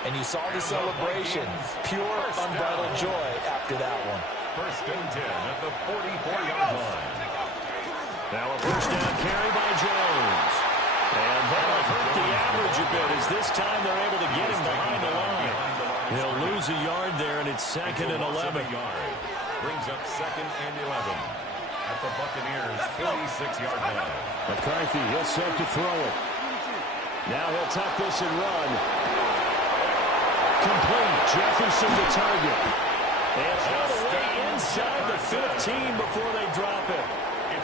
And you saw the celebration. Pure, unbridled joy after that one. First and 10 at the 44-yard line. Now a first down carry by Jones. And that'll hurt the average a bit as this time they're able to get him behind the line. He'll lose a yard there, and it's second and 11. Brings up second and 11 at the Buccaneers' 46-yard line. McCarthy, he'll set to throw it. Now he'll tuck this and run. Complete. Jefferson to target. And all the way inside the 15 before they drop it.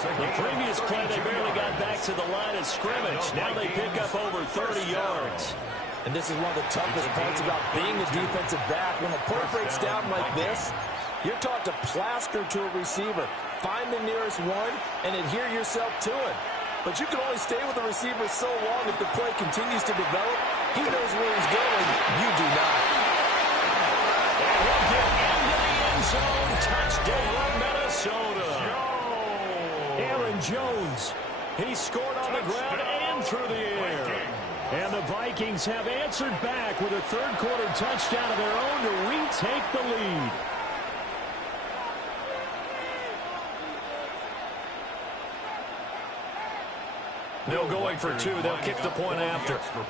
The previous play, they barely got back to the line of scrimmage. Now they pick up over 30 yards. And this is one of the toughest parts about being a defensive back. When a play breaks down like this, you're taught to plaster to a receiver. Find the nearest one and adhere yourself to it. But you can only stay with the receiver so long if the play continues to develop. He knows where he's going. You do not. And he'll get into the end zone. Touchdown, Minnesota. Aaron Jones, he scored on the ground and through the air. And the Vikings have answered back with a third-quarter touchdown of their own to retake the lead. No going for two. They'll kick the point after. Point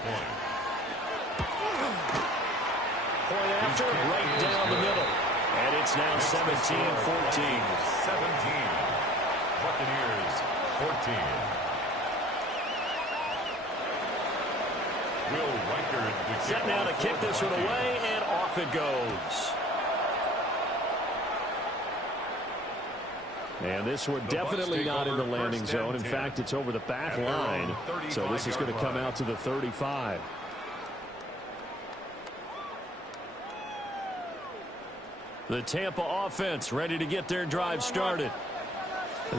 after, right down the middle. And it's now 17-14. 17. Buccaneers 14. Will Reichard Set now to kick this one away, and off it goes. And this one definitely not in the landing zone. In fact, it's over the back line. So this is going to come out to the 35. The Tampa offense ready to get their drive started.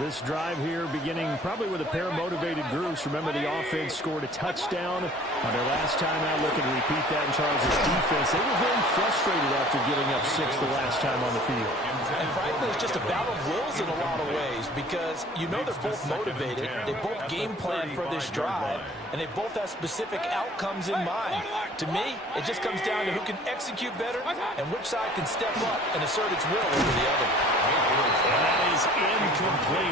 This drive here beginning probably with a pair of motivated groups. Remember, the offense scored a touchdown on their last time out. Looking to repeat that in Charles' defense. They were very frustrated after giving up 6 the last time on the field. And frankly, it's just a battle of wills in a lot of ways because you know they're both motivated. They both game plan for this drive, and they both have specific outcomes in mind. To me, it just comes down to who can execute better and which side can step up and assert its will over the other. And that is incomplete.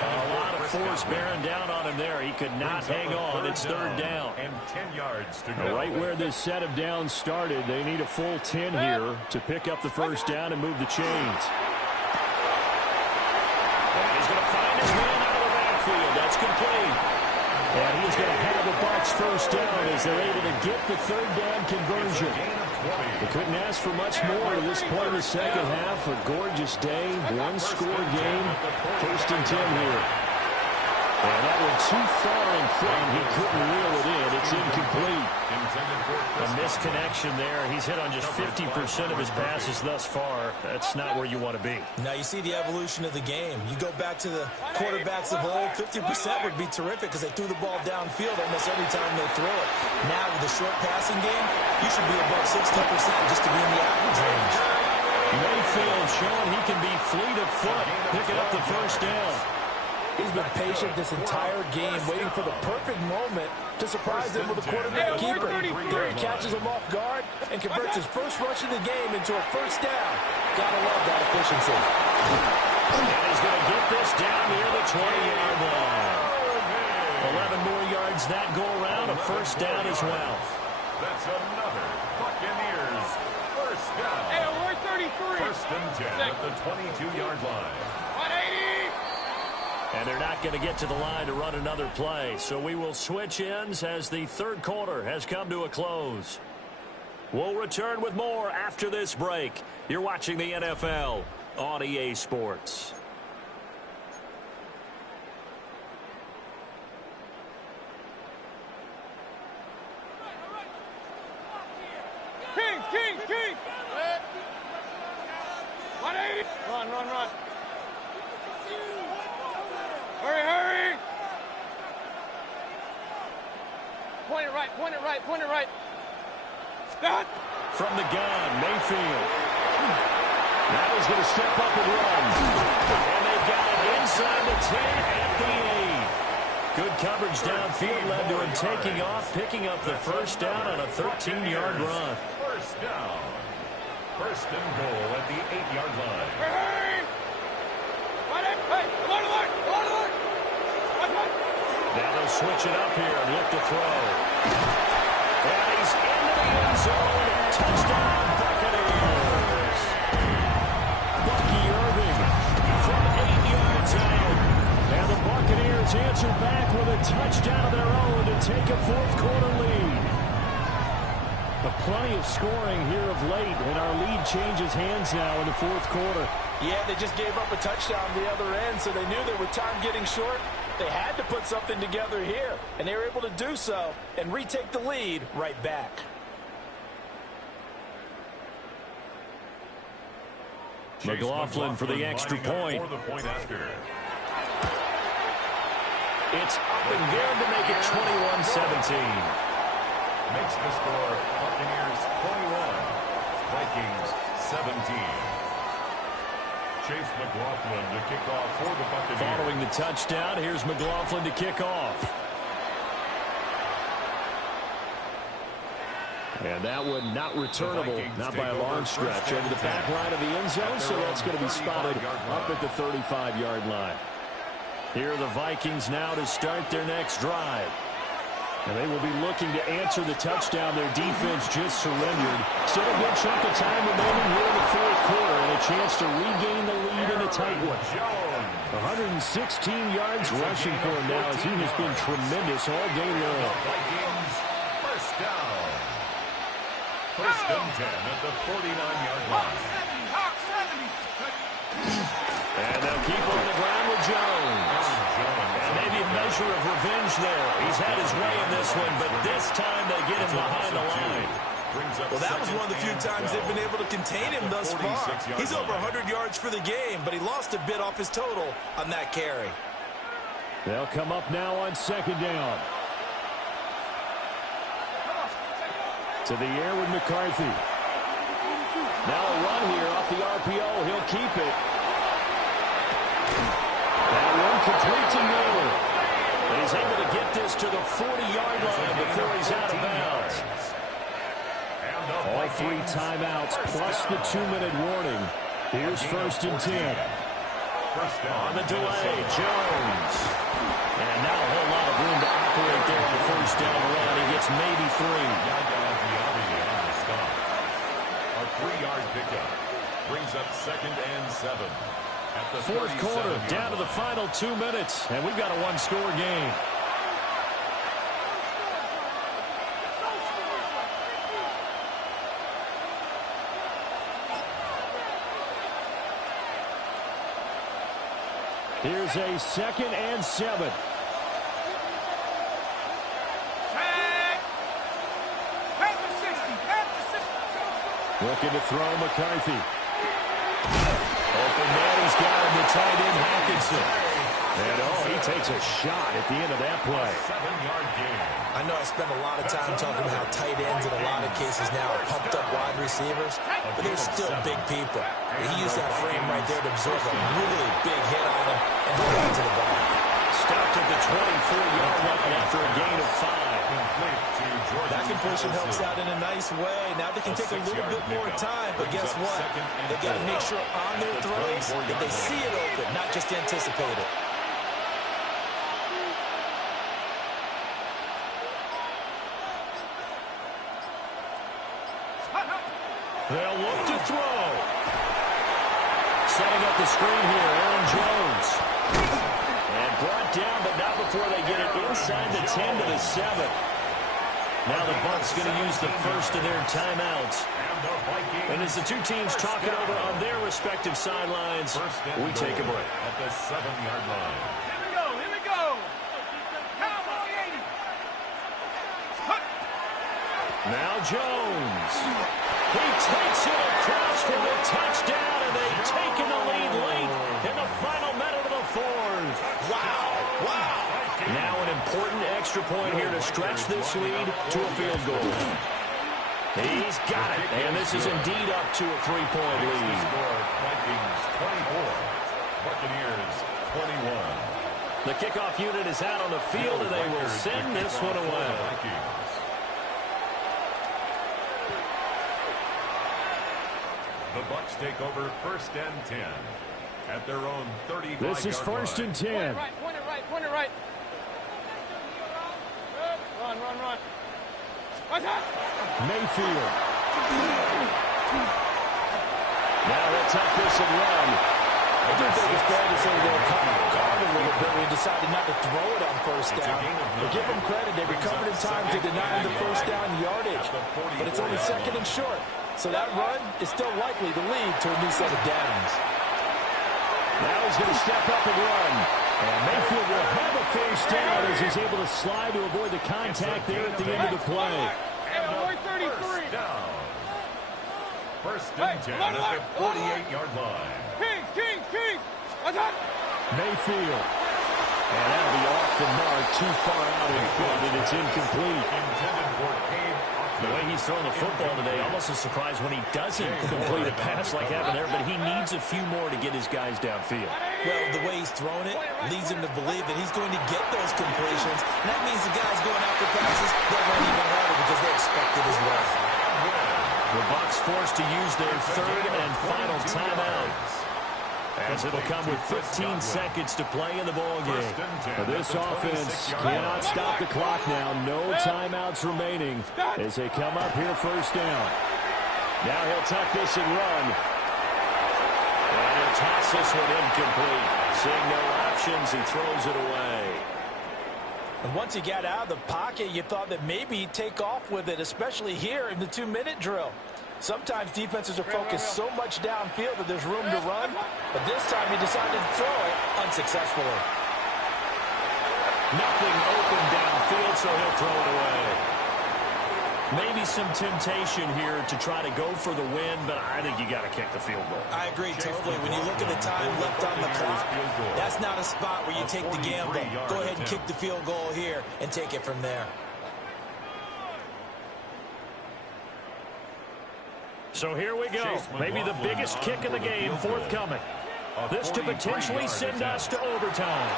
A lot of force bearing down on him there. He could not hang on. It's third down. And 10 yards to go. Right where this set of downs started, they need a full 10 here to pick up the first down and move the chains. And he's going to find his man out of the backfield. complete. And he's going to have the Bucs first down as they're able to get the third down conversion. They couldn't ask for much more to this point in the second half. A gorgeous day, one-score game. 1st and 10 here. And that one too far in front. He couldn't reel it in. It's incomplete. A misconnection there. He's hit on just 50% of his passes thus far. That's not where you want to be. Now you see the evolution of the game. You go back to the quarterbacks of old, 50% would be terrific because they threw the ball downfield almost every time they throw it. Now with the short passing game, you should be above 60% just to be in the average range. Mayfield showing he can be fleet of foot, picking up the first down. He's been patient this entire game, waiting for the perfect moment to surprise them with a quarterback keeper. There he catches him off guard and converts his first rush of the game into a first down. Gotta love that efficiency. And he's going to get this down near the 20-yard line. 11 more yards that go around, a first down as well. That's another Buccaneers first down. Hey, we're 33. 1st and 10 at the 22-yard line. 180. And they're not going to get to the line to run another play. So we will switch ends as the third quarter has come to a close. We'll return with more after this break. You're watching the NFL on EA Sports. Kings. 180. Run. Hurry. Point it right. Stop. From the gun, Mayfield. Now he's going to step up and run. And they've got it inside the 10 at the 8. Good coverage downfield led to him taking off, picking up the first down on a 13-yard run. First down. 1st and goal at the 8-yard line. Hey, alert. Now they'll switch it up here and look to throw. And he's into the end zone. Touchdown, Buccaneers. Bucky Irving from 8 yards out. And the Buccaneers answer back with a touchdown of their own to take a fourth-quarter lead. But plenty of scoring here of late, and our lead changes hands now in the fourth quarter. Yeah, they just gave up a touchdown on the other end, so they knew that with time getting short, they had to put something together here, and they were able to do so and retake the lead right back. McLaughlin for the extra point. It's up and good to make it 21-17. Makes the score Buccaneers 21, Vikings 17. Chase McLaughlin to kick off for the Buccaneers. Following the touchdown, here's McLaughlin to kick off. And that one not returnable, not by a long stretch, over the back line of the end zone, so that's going to be spotted up at the 35-yard line. Here are the Vikings now to start their next drive. And they will be looking to answer the touchdown their defense just surrendered. Still a good chunk of time remaining here in the fourth quarter and a chance to regain the lead in a tight one. 116 yards rushing for him now as he has been tremendous all day long. Vikings first down. 1st and 10 at the 49-yard line. And they'll keep on the ground with Jones. And maybe a measure of revenge there. He's had his way in this one, but this time they get him behind the line. Well, that was one of the few times they've been able to contain him thus far. He's over 100 yards for the game, but he lost a bit off his total on that carry. They'll come up now on 2nd down. To the air with McCarthy. Now a run here off the RPO. He'll keep it. That one complete to Miller. And he's able to get this to the 40-yard line before he's out of bounds. All 3 timeouts plus the 2-minute warning. Here's 1st and 10. On the delay, Jones. And now a whole lot of room to operate there on the first down run. He gets maybe 3. A 3-yard pickup brings up 2nd and 7. Fourth quarter, down to the final 2 minutes, and we've got a one-score game. Here's a 2nd and 7. Looking to throw McCarthy. Open man, he's got him, the tight end Hawkinson. And he takes a shot at the end of that play. 7-yard gain. I know I spent a lot of time talking about how tight ends in a lot of cases now are pumped up wide receivers, but they're still big people. He used that frame right there to absorb a really big hit on him and hold on to the ball. Stopped at the 24-yard line after a gain of 5. That completion helps out in a nice way. Now they can take a little bit more time, but guess what? They got to make sure on their throws that they see it open, not just anticipate it. They'll look to throw. Setting up the screen here, Aaron Jones. And brought down, but not before they get it inside the 10 to the 7. Now the Bucs going to use the first of their timeouts. And as the two teams talk it over on their respective sidelines, we take a break. At the 7-yard line. Here we go. Cowboy 80. Now Jones. He takes it across for the touchdown, and they've taken the lead late in the final minute of the 4th. Wow. Now an important extra point here to stretch this lead to a field goal. He's got it, and this is indeed up to a 3-point lead. Vikings 24, Buccaneers 21. The kickoff unit is out on the field, and they will send this one away. The Bucs take over 1st and 10 at their own 35-yard line. This is 1st and 10. Point it right. Good. Run. What's that? Mayfield. Now he'll take this and run. I do think it's fair to say they're caught a little bit when he decided not to throw it on 1st down. But give them credit. They recovered in time to deny him the 1st down yardage. But it's only 2nd and short. So that run is still likely to lead to a new set of downs. Now he's going to step up and run. And Mayfield will have a 1st down as he's able to slide to avoid the contact there at the end of the play. Hey, 33. 1st and 10 at the 48-yard line. Kings. What's that? Mayfield. And that'll be off the mark, too far out in front, and it's incomplete. Intended for Cade. The way he's throwing the football today, almost a surprise when he doesn't complete a pass like happened there, but he needs a few more to get his guys downfield. Well, the way he's throwing it leads him to believe that he's going to get those completions. And that means the guys going after passes, they'll run even harder because they expect it as well. The Bucs forced to use their 3rd and final timeout, as it'll come with 15 seconds to play in the ballgame. This offense cannot stop the clock now. No timeouts remaining as they come up here 1st down. Now he'll tuck this and run. And he'll toss this one incomplete. Seeing no options, he throws it away. And once he got out of the pocket, you thought that maybe he'd take off with it, especially here in the 2-minute drill. Sometimes defenses are focused so much downfield that there's room to run, but this time he decided to throw it unsuccessfully. Nothing open downfield, so he'll throw it away. Maybe some temptation here to try to go for the win, but I think you got to kick the field goal. I agree totally. When you look at the time left on the clock, that's not a spot where you take the gamble. Go ahead and kick the field goal here and take it from there. So here we go. Maybe the biggest kick in the game forthcoming. This to potentially send us to overtime.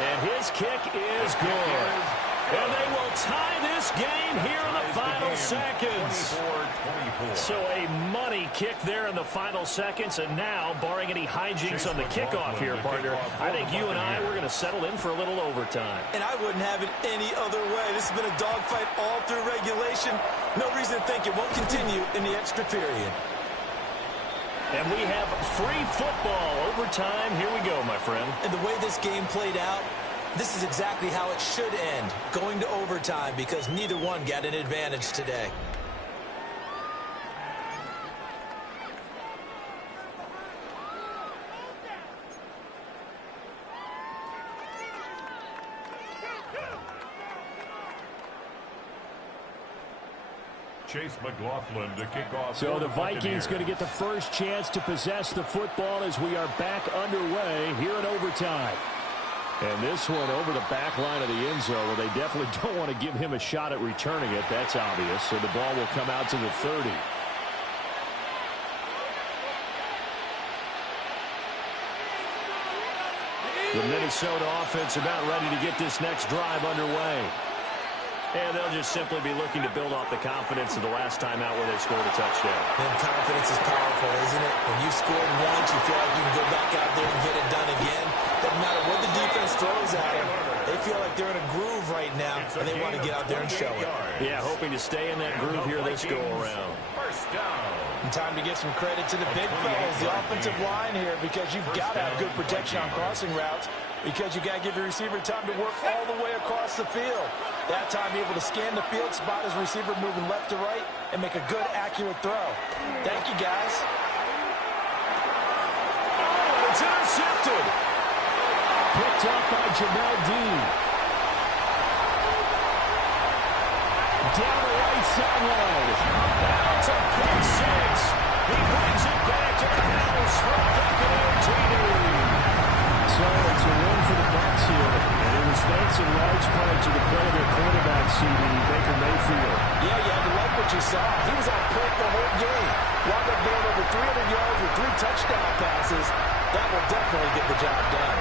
And his kick is good. And they will tie this game here in the final seconds. So a money kick there in the final seconds. And now, barring any hijinks on the kickoff here, partner, I think you and I, we're going to settle in for a little overtime. And I wouldn't have it any other way. This has been a dogfight all through regulation. No reason to think it won't continue in the extra period. And we have free football. Overtime. Here we go, my friend. And the way this game played out, this is exactly how it should end, going to overtime, because neither one got an advantage today. Chase McLaughlin to kick off. So the Vikings going to get the first chance to possess the football as we are back underway here in overtime. And this one over the back line of the end zone. Well, they definitely don't want to give him a shot at returning it. That's obvious. So the ball will come out to the 30. The Minnesota offense about ready to get this next drive underway. And they'll just simply be looking to build off the confidence of the last time out where they scored a touchdown. And confidence is powerful, isn't it? When you scored once, you feel like you can go back out there and get it done again. Doesn't matter what the defense throws at them. They feel like they're in a groove right now, and they want to get out there and show it. Yeah, hoping to stay in that groove here this go-around. First down. And time to give some credit to the big fellas, the offensive line here, because you've got to have good protection on crossing routes, because you got to give your receiver time to work all the way across the field. That time, be able to scan the field, spot his receiver moving left to right, and make a good, accurate throw. Thank you, guys. Oh, it's intercepted. Picked up by Jamel Dean. Down the right sideline. Now it's a pick six. He brings it back to the house for a Buccaneer TD. So it's a win for the Bucs here. And it was thanks in large part to the play of their quarterback, CD, Baker Mayfield. Yeah, you had to like what you saw. He was on point the whole game. Wound up going over 300 yards with 3 touchdown passes. That will definitely get the job done.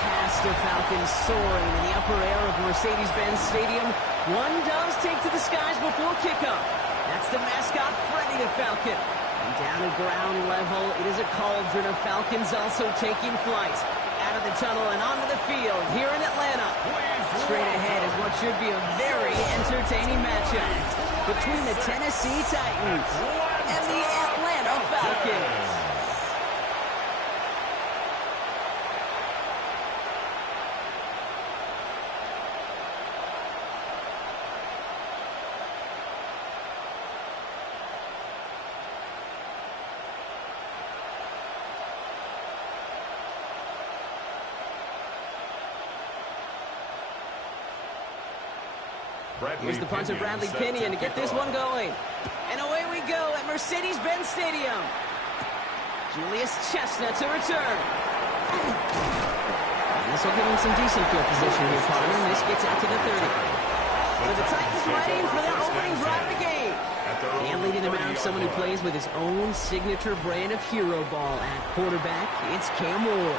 cast of Falcons soaring in the upper air of Mercedes-Benz Stadium. One does take to the skies before kickoff. That's the mascot, Freddy the Falcon. And down at ground level, it is a cauldron of Falcons also taking flight. Out of the tunnel and onto the field here in Atlanta. Straight ahead is what should be a very entertaining matchup between the Tennessee Titans and the Atlanta Falcons. Here's the punter, Bradley Pinion, to get this one going. And away we go at Mercedes-Benz Stadium. Julius Chestnut to return. And this will give him some decent field position here, partner. This gets out to the 30. So the Titans ready for their opening drive of the game. And leading them out, someone who plays with his own signature brand of hero ball at quarterback. It's Cam Ward.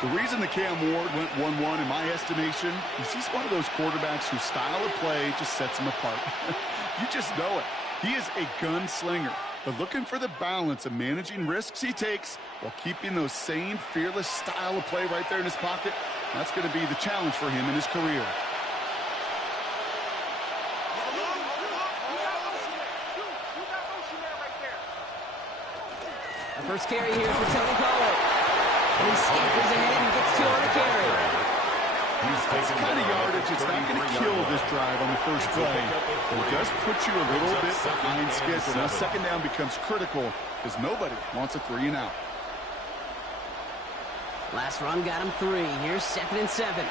The reason that Cam Ward went 1-1 in my estimation is he's one of those quarterbacks whose style of play just sets him apart. You just know it. He is a gunslinger, but looking for the balance of managing risks he takes while keeping those same fearless style of play right there in his pocket. That's going to be the challenge for him in his career. The first carry here for Tony Pollard. And he scampers ahead and gets two on the carry. That's the kind of yardage it's not going to kill this drive on the first play. But it does put you a little bit behind schedule. Now second down becomes critical because nobody wants a 3 and out. Last run got him 3. Here's 2nd and 7.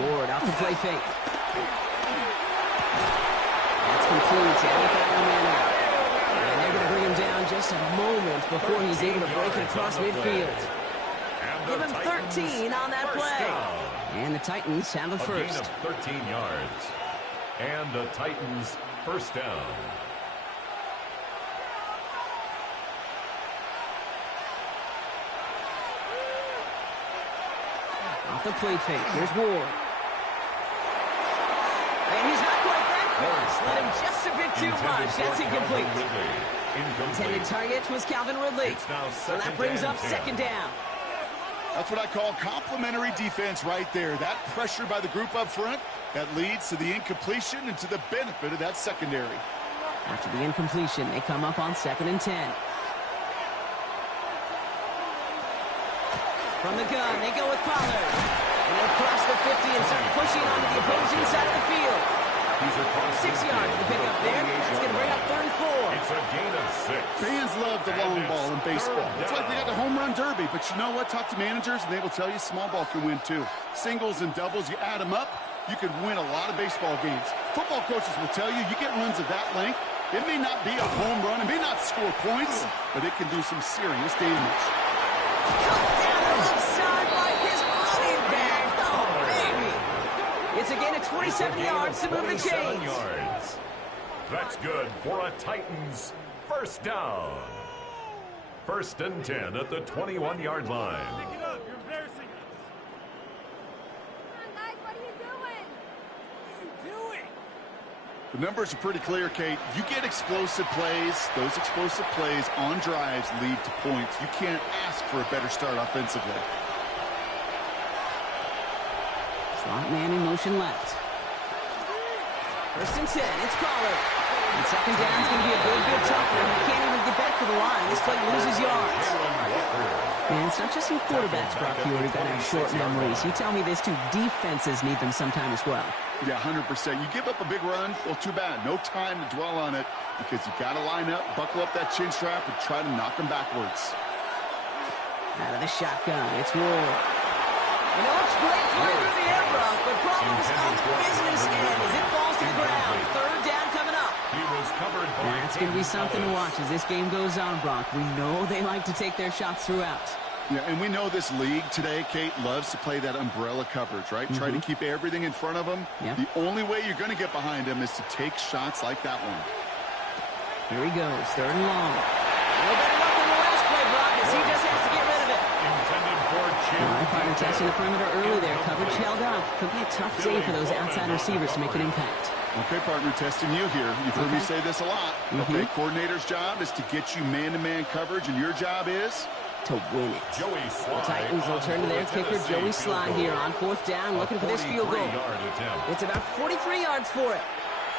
Ward off the play fake. That's complete. And they're going to bring him down just a moment before he's able to break it across midfield. Give him 13 on that play. And the Titans have a first. A gain of 13 yards. And the Titans first down. Off the play fake. Here's Ward. And he's not quite that close. Let him just a bit too much. That's incomplete. Intended target was Calvin Ridley. So that brings up 2nd down. That's what I call complimentary defense right there. That pressure by the group up front, that leads to the incompletion and to the benefit of that secondary. After the incompletion, they come up on 2nd and 10. From the gun, they go with Pollard. And they'll cross the 50 and start pushing onto the opposing side of the field. 6 yards to pick up there. That's going to bring up 3rd and 4. It's a gain of 6. Fans love the long ball in baseball. It's like they got the home run derby. But you know what? Talk to managers, and they will tell you small ball can win too. Singles and doubles, you add them up, you can win a lot of baseball games. Football coaches will tell you, you get runs of that length, it may not be a home run, it may not score points, but it can do some serious damage. Cut down the left side by his running back. Oh, baby. It's a gain of 27 yards to move the chains. Yards. That's good for a Titans first down. 1st and 10 at the 21-yard line. Pick it up. You're embarrassing us. Come on, guys. What are you doing? What are you doing? The numbers are pretty clear, Kate. You get explosive plays. Those explosive plays on drives lead to points. You can't ask for a better start offensively. Slot man in motion left. 1st and 10. It's Pollard. And 2nd down is going to be a bit tougher. He can't even get back to the line. This play loses yards. Man, it's not just some quarterbacks, Brock, who are going to have short memories. You tell me this too. Defenses need them sometime as well. Yeah, 100%. You give up a big run, well, too bad. No time to dwell on it because you got to line up, buckle up that chin strap, and try to knock them backwards. Out of the shotgun, it's Ward. And it looks great flying through the air, Brock, but problems on the business end as it falls to the ground. 3rd down coming up. He was covered by That's going to be something to watch as this game goes on, Brock. We know they like to take their shots throughout. Yeah, and we know this league today, Kate, loves to play that umbrella coverage, right? Try to keep everything in front of them. Yep. The only way you're going to get behind them is to take shots like that one. Here he goes, 3rd and long. A little better luck than the last play, Brock, as crossing the perimeter early there. Coverage held up. Could be a tough day for those outside receivers to make an impact. Okay, partner, testing you here. You've heard me say this a lot. Okay, coordinator's job is to get you man-to-man coverage, and your job is to win it. The Titans will turn to their kicker, Joey Sly, here on 4th down, looking for this field goal. It's about 43 yards for it.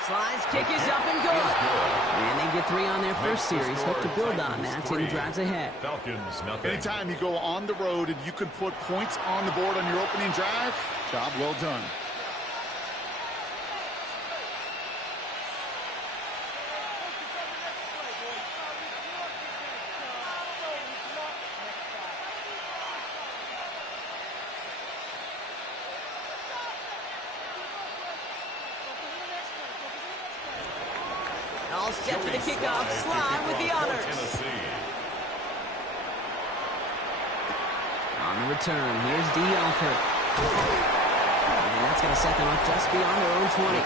Sly's kick is up and good. And they get 3 on their first series. Hope to build on that till he drives ahead. Falcons, nothing. Anytime you go on the road and you can put points on the board on your opening drive, job well done. All set for the kickoff. Sly with the honors. On the return, here's D. Alford. And that's going to set them up just beyond their own 20.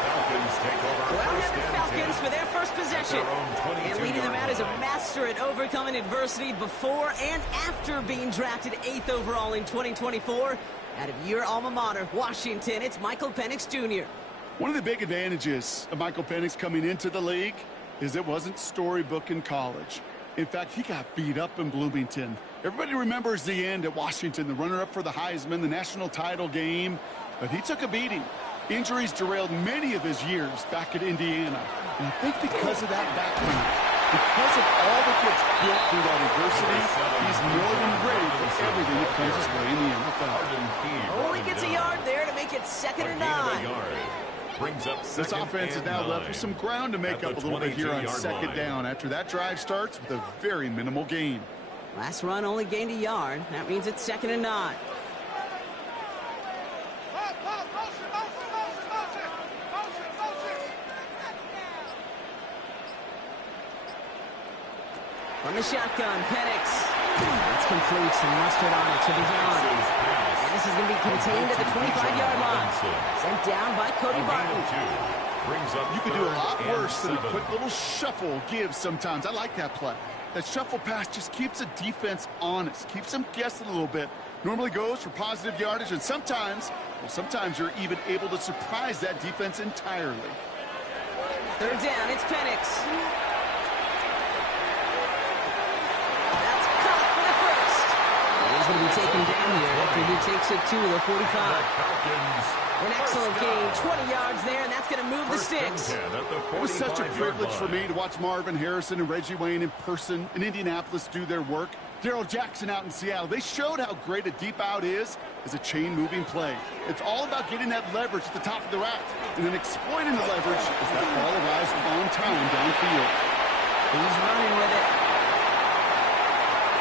Well, have the Falcons for their first possession. And leading them out as a master at overcoming adversity before and after being drafted 8th overall in 2024. Out of your alma mater, Washington, it's Michael Penix Jr. One of the big advantages of Michael Penix coming into the league is it wasn't storybook in college. In fact, he got beat up in Bloomington. Everybody remembers the end at Washington, the runner-up for the Heisman, the national title game. But he took a beating. Injuries derailed many of his years back at Indiana. And I think because of that background, because of all that gets built through that adversity, he's more than ready for everything that comes his way in the NFL. Only gets a yard there to make it 2nd and 9. This offense is now left with some ground to make up a little bit here on 2nd down after that drive starts with a very minimal gain. Last run only gained a yard. That means it's 2nd and 9. From the shotgun, Penix. That's complete. Some mustard on it to the John. And this is going to be contained at the 25-yard line. Sent down by Cody Barton. You could do a lot worse than a quick little shuffle give sometimes. I like that play. That shuffle pass just keeps the defense honest, keeps them guessing a little bit. Normally goes for positive yardage, and sometimes you're even able to surprise that defense entirely. 3rd down, it's Penix. He's going to be taken down here after he takes it to the 45. An excellent gain, 20 yards there, and that's going to move the sticks. It was such a privilege for me to watch Marvin Harrison and Reggie Wayne in person in Indianapolis do their work. Darrell Jackson out in Seattle. They showed how great a deep out is as a chain-moving play. It's all about getting that leverage at the top of the route and then exploiting the leverage as that ball arrives on time downfield. He's running with it.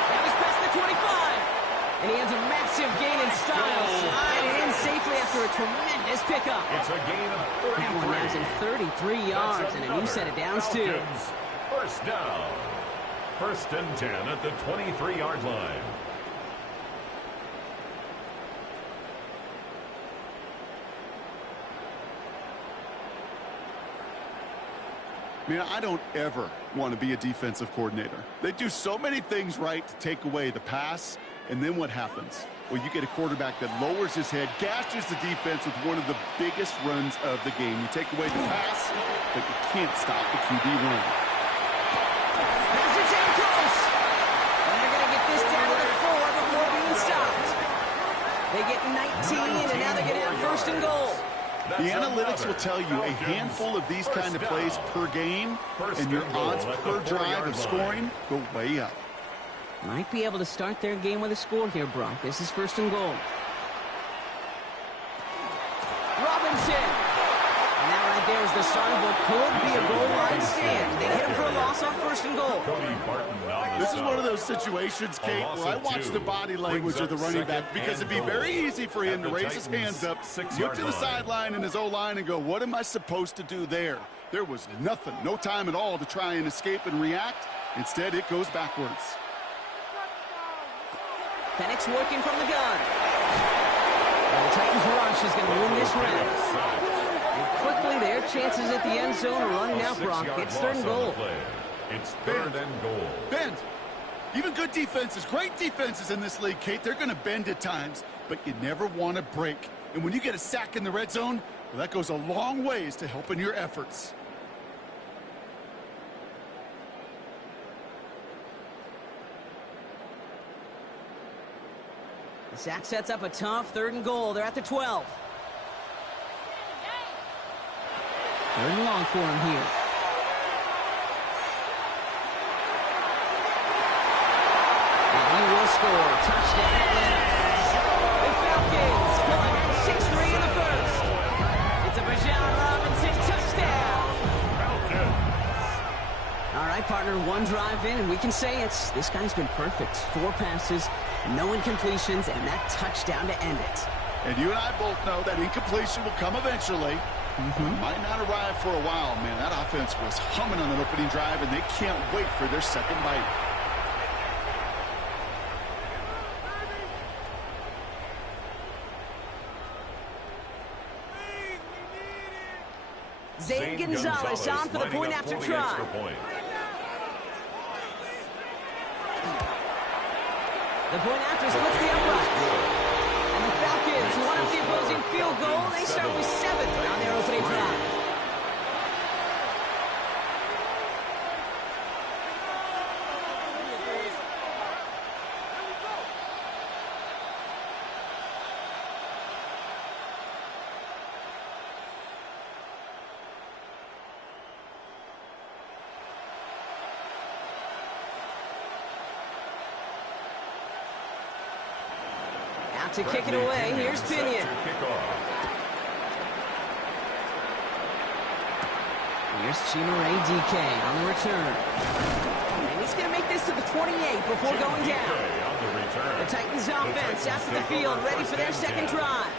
Now he's past the 25. And he has a massive gain in style, sliding in safely after a tremendous pickup. It's a gain of 33. That one has him 33 yards and a new set of downs, too. First down. 1st and 10 at the 23-yard line. Man, I don't ever want to be a defensive coordinator. They do so many things right to take away the pass. And then what happens? Well, you get a quarterback that lowers his head, gashes the defense with one of the biggest runs of the game. You take away the pass, but you can't stop the QB run. That's the chain close. And they're going to get this down to the 4 before being stopped. They get 19, and now they're going to have 1st and goal. The analytics will tell you a handful of these kind of plays per game, and your odds per drive of scoring go way up. Might be able to start their game with a score here, Brock. This is 1st and goal. Robinson. And that right there is the start of what could be a goal line stand. They hit him for a loss on 1st and goal. This is one of those situations, Kate, where I watch the body language of the running back because it'd be very easy for him to raise his hands up, look to the sideline in his O-line and go, what am I supposed to do there? There was nothing, no time at all to try and escape and react. Instead, it goes backwards. Penix working from the gun. And the Titans rush is going to win this round. And quickly, their chances at the end zone are running out, Brock. It's 3rd and goal. It's 3rd and goal. Bend. Even good defenses, great defenses in this league, Kate, they're going to bend at times, but you never want to break. And when you get a sack in the red zone, well, that goes a long ways to helping your efforts. The sack sets up a tough 3rd and goal. They're at the 12. 3rd and long for him here. And he will score. Touchdown, Atlanta. The Falcons pull ahead 6-3 in the first. It's a Bijan Robinson touchdown. All right, partner, one drive in, and we can say this guy's been perfect. 4 passes, no incompletions, and that touchdown to end it. And you and I both know that incompletion will come eventually. Might not arrive for a while, man. That offense was humming on the opening drive, and they can't wait for their second bite. Zane Gonzalez on for the point after try. The point after splits the uprights. And the Falcons want up the opposing field goal. They start with 7 on their opening drive. To kick it away, here's Pinion. Here's Chimere DK on the return. And he's going to make this to the 28 before going down. The Titans offense after the field, ready for their second drive.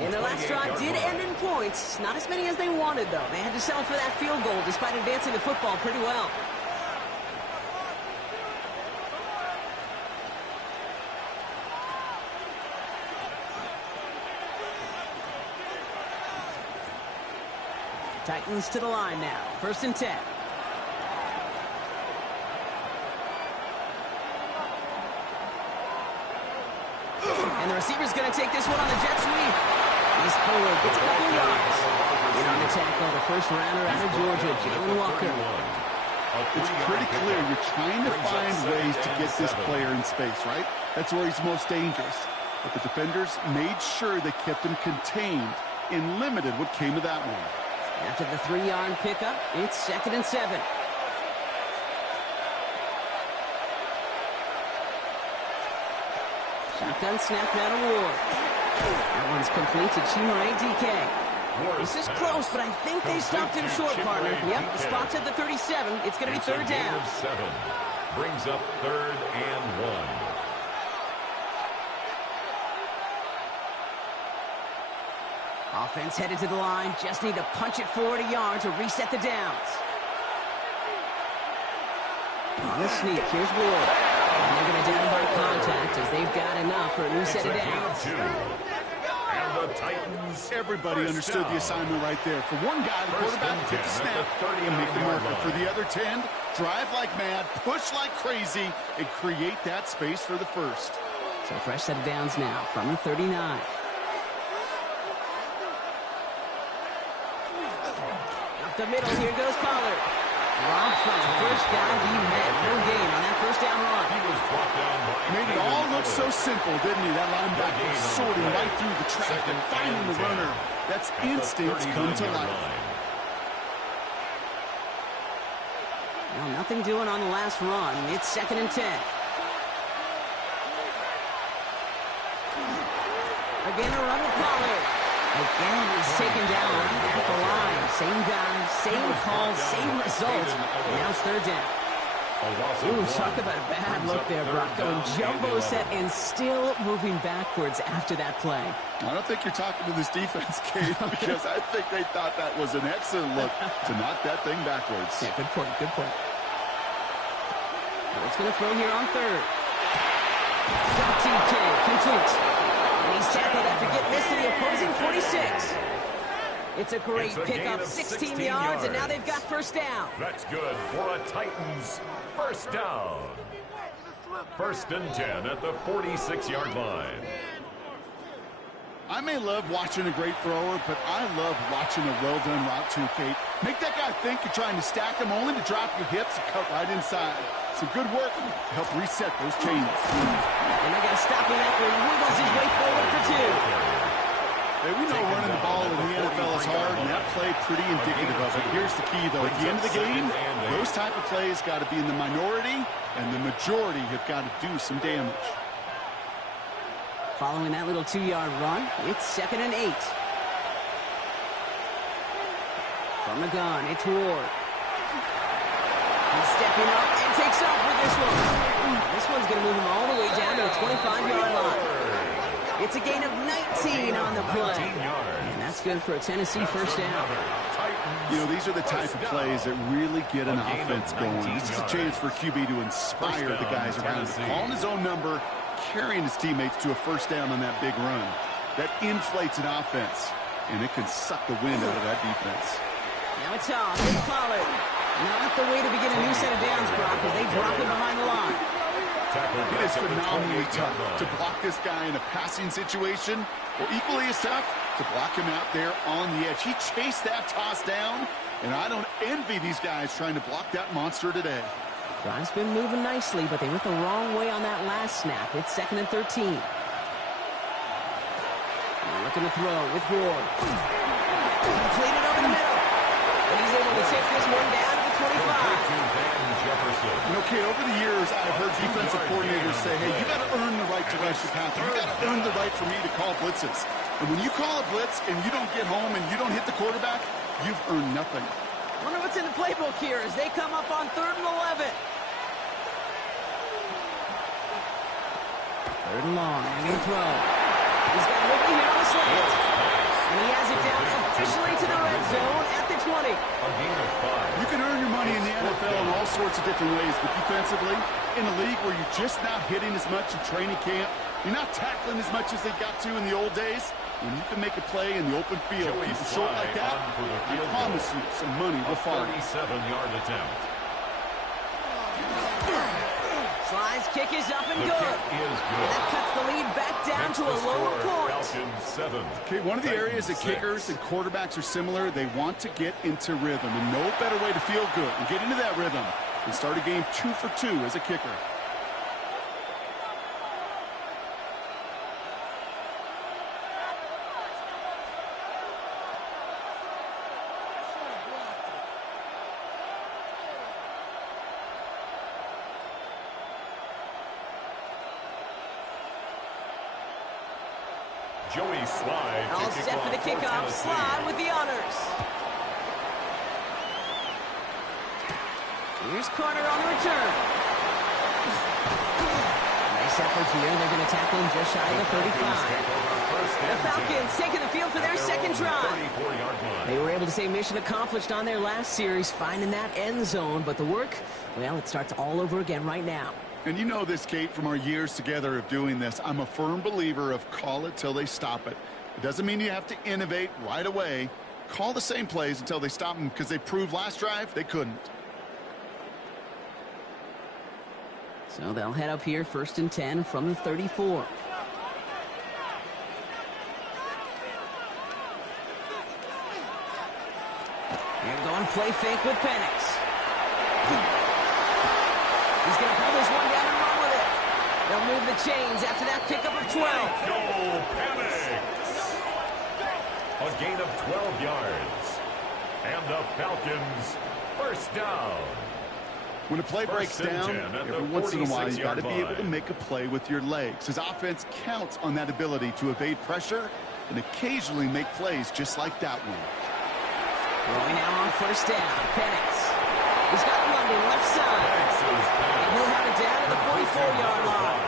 And their last drive did end in points. Not as many as they wanted, though. They had to settle for that field goal despite advancing the football pretty well. Titans to the line now. 1st and 10. And the receiver's going to take this one on the jet sweep. He's forward, gets a couple yards. In on the tackle, the first rounder out of Georgia, Jalen Walker. It's pretty clear you're trying to find ways to get this player in space, right? That's where he's most dangerous. But the defenders made sure they kept him contained and limited what came of that one. After the 3-yard pickup, it's 2nd and 7. Shotgun snap now to Ward. That one's complete to Chimere DK. This is close, but I think they stopped him short, partner. Yep, the spot's at the 37. It's going to be 3rd down. 7 brings up 3rd and 1. Offense headed to the line. Just need to punch it forward a yard to reset the downs. On the sneak, here's Ward. And they're going to down by contact as they've got enough for a new set of downs. And the Titans. Everybody understood the assignment right there. For one guy, the quarterback, take the snap and make the marker. For the other 10, drive like mad, push like crazy, and create that space for the first. So fresh set of downs now from the 39. Up the middle, here goes Pollard. Robbed from the first guy he met. No gain on that first down run. He was brought down by Made it all look so simple, didn't he? That linebacker sorting right through the traffic, finding the runner. That's instincts come to life. Well, nothing doing on the last run. It's 2nd and 10. Again, a run with Pollard. Again, he's taken down right at the line. Same guy, same call, same result. And now it's 3rd down. Ooh, talk about a bad look there, Brock. Going jumbo set and still moving backwards after that play. I don't think you're talking to this defense, Kate, because I think they thought that was an excellent look to knock that thing backwards. Yeah, good point, good point. What's going to throw here on 3rd? Got TK, complete. And he's tackled after getting this to the opposing 46. It's a great pickup, 16 yards, and now they've got 1st down. That's good for a Titans 1st down. First and 10 at the 46-yard line. I may love watching a great thrower, but I love watching a well-done route too, Kate. Make that guy think you're trying to stack him, only to drop your hips and cut right inside. Some good work to help reset those chains. And they got to stop him after he wiggles his way forward for 2. Hey, we know running the ball in the NFL is hard, and that play pretty indicative of it. Here's the key, though. At the end of the game, those type of plays got to be in the minority, and the majority have got to do some damage. Following that little 2-yard run, it's 2nd and 8. From the gun, it's Ward. He's stepping up and takes off with this one. This one's going to move him all the way down to a 25-yard line. It's a gain of 19 on the play. And that's good for a Tennessee first down. You know, these are the type of plays that really get an offense going. This is a chance for QB to inspire the guys around him. Calling his own number, carrying his teammates to a first down on that big run. That inflates an offense, and it can suck the wind out of that defense. Now it's off. It's Pollard. Not the way to begin a new set of downs, Brock, as they drop him behind the line. It is phenomenally tough to block this guy in a passing situation, or equally as tough to block him out there on the edge. He chased that toss down, and I don't envy these guys trying to block that monster today. Drive's been moving nicely, but they went the wrong way on that last snap. It's 2nd and 13. They're looking to throw with Ward. Completed over the middle. And he's able to take this one down to the 25. You know, Kate, over the years, I've heard defensive coordinators say, hey, you got to earn the right to rush the passer. You got to earn the right for me to call blitzes. And when you call a blitz and you don't get home and you don't hit the quarterback, you've earned nothing. Wonder what's in the playbook here as they come up on 3rd and 11. 3rd and long, and he'll throw. He's got Whitley here on the slant. And he has it down officially to the red zone at the 20. You can earn your money in the NFL in all sorts of different ways, but defensively, in a league where you're just not hitting as much in training camp, you're not tackling as much as they got to in the old days, when you can make a play in the open field, keep it short like that, I promise you some money will follow. 37-yard attempt. Slide's kick is up and good. And that cuts the lead back down to a lower point. Okay, one of the areas that kickers and quarterbacks are similar, they want to get into rhythm. And no better way to feel good and get into that rhythm than start a game 2 for 2 as a kicker. Joey Slide. All set for the kickoff. Slide with the honors. Here's Carter on the return. Nice effort here. They're going to tackle him just shy of the 35. The Falcons taking the field for their second drive. They were able to say mission accomplished on their last series, finding that end zone. But the work, well, it starts all over again right now. And you know this, Kate, from our years together of doing this. I'm a firm believer of call it till they stop it. It doesn't mean you have to innovate right away. Call the same plays until they stop them, because they proved last drive they couldn't. So they'll head up here, 1st and 10 from the 34. They're going play fake with Penix. He's going to pull this one down and run with it. They'll move the chains after that pickup of 12. A gain of 12 yards. And the Falcons first down. When a play breaks down, every once in a while, you got to be able to make a play with your legs. His offense counts on that ability to evade pressure and occasionally make plays just like that one. Throwing now on 1st down. Penix. He's got London left side. And he'll have it down to the 44-yard line.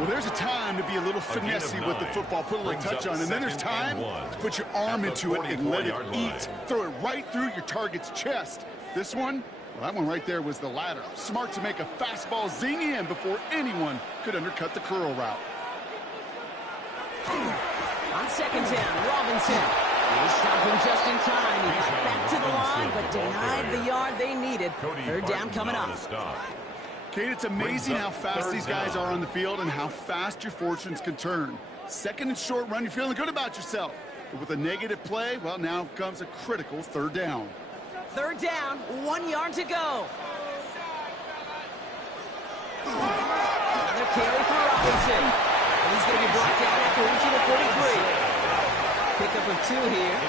Well, there's a time to be a little finessey with the football, put a little touch on, and then there's time to put your arm into it and let it eat. Throw it right through your target's chest. This one, well, that one right there was the latter. Smart to make a fastball zing in before anyone could undercut the curl route. On 2nd down, Robinson. They stopped him just in time. He got back to the line, but denied the yard they needed. 3rd down coming up. Kate, it's amazing how fast these guys are on the field and how fast your fortunes can turn. Second and short run, you're feeling good about yourself. But with a negative play, well, now comes a critical third down. Third down, 1 yard to go. Another carry for Robinson. And he's going to be brought down after reaching the 43. Pickup of 2 here.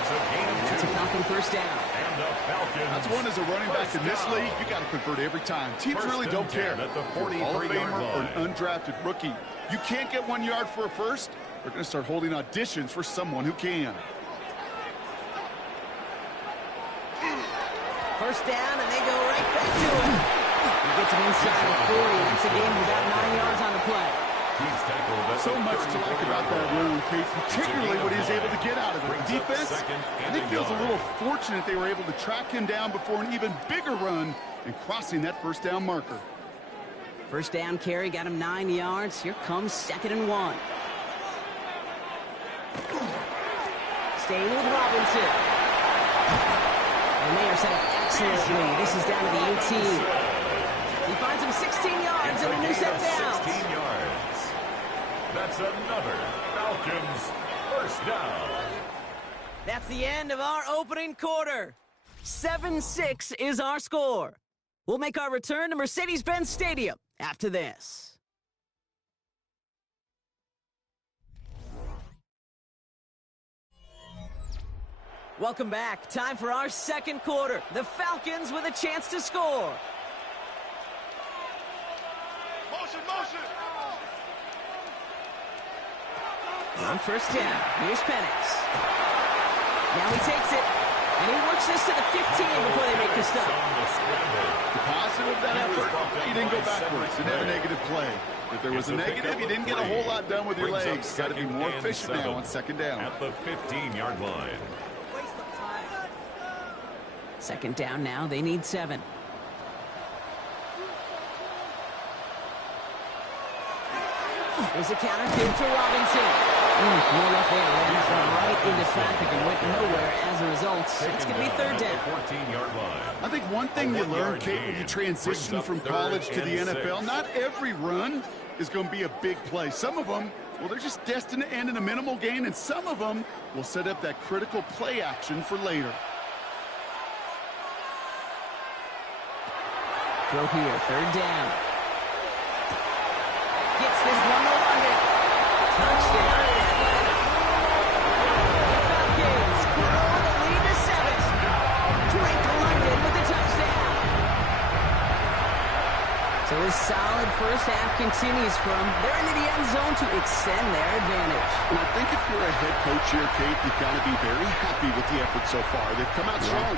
That's a Falcon first down. That's one as a running back in this league, you got to convert every time. Teams really don't care. If you're a Hall of Famer or an undrafted rookie, you can't get 1 yard for a first. They're going to start holding auditions for someone who can. First down, and they go right back to him. He gets him inside the 40. That's a gain of about 9 yards on the play. So much to like about that run, Kate, particularly what he was able to get out of it. The defense, I think, feels a little fortunate they were able to track him down before an even bigger run and crossing that first down marker. First down carry got him 9 yards. Here comes 2nd and 1. Staying with Robinson. And they are set up excellently. This is down to the 18. He finds him 16 yards and a new set of downs. 16 yards. That's another Falcons first down. That's the end of our opening quarter. 7-6 is our score. We'll make our return to Mercedes-Benz Stadium after this. Welcome back. Time for our second quarter. The Falcons with a chance to score. Motion, motion. On first down, here's Penix. Now he takes it, and he works this to the 15 before they make the stop. The positive of that effort, he didn't go backwards. Didn't have a negative play. If there was a negative, you didn't get a whole lot done with your legs. Got to be more efficient now on second down. At the 15-yard line. Second down now, they need 7. There's a counter kick to Robinson. No luck there. Ran that one right into traffic and went nowhere as a result. It's going to be third down. 14-yard line. I think one thing you learn, Kate, when you transition from college to the NFL, not every run is going to be a big play. Some of them, well, they're just destined to end in a minimal gain, and some of them will set up that critical play action for later. Throw here, third down. Gets this one to London. Touchdown in Atlanta. The Falcons grow the lead to 7. Drake London with the touchdown. So his solid first half continues from they're into the end zone to extend their advantage. And I think if you're a head coach here, Kate, you've got to be very happy with the effort so far. They've come out strong.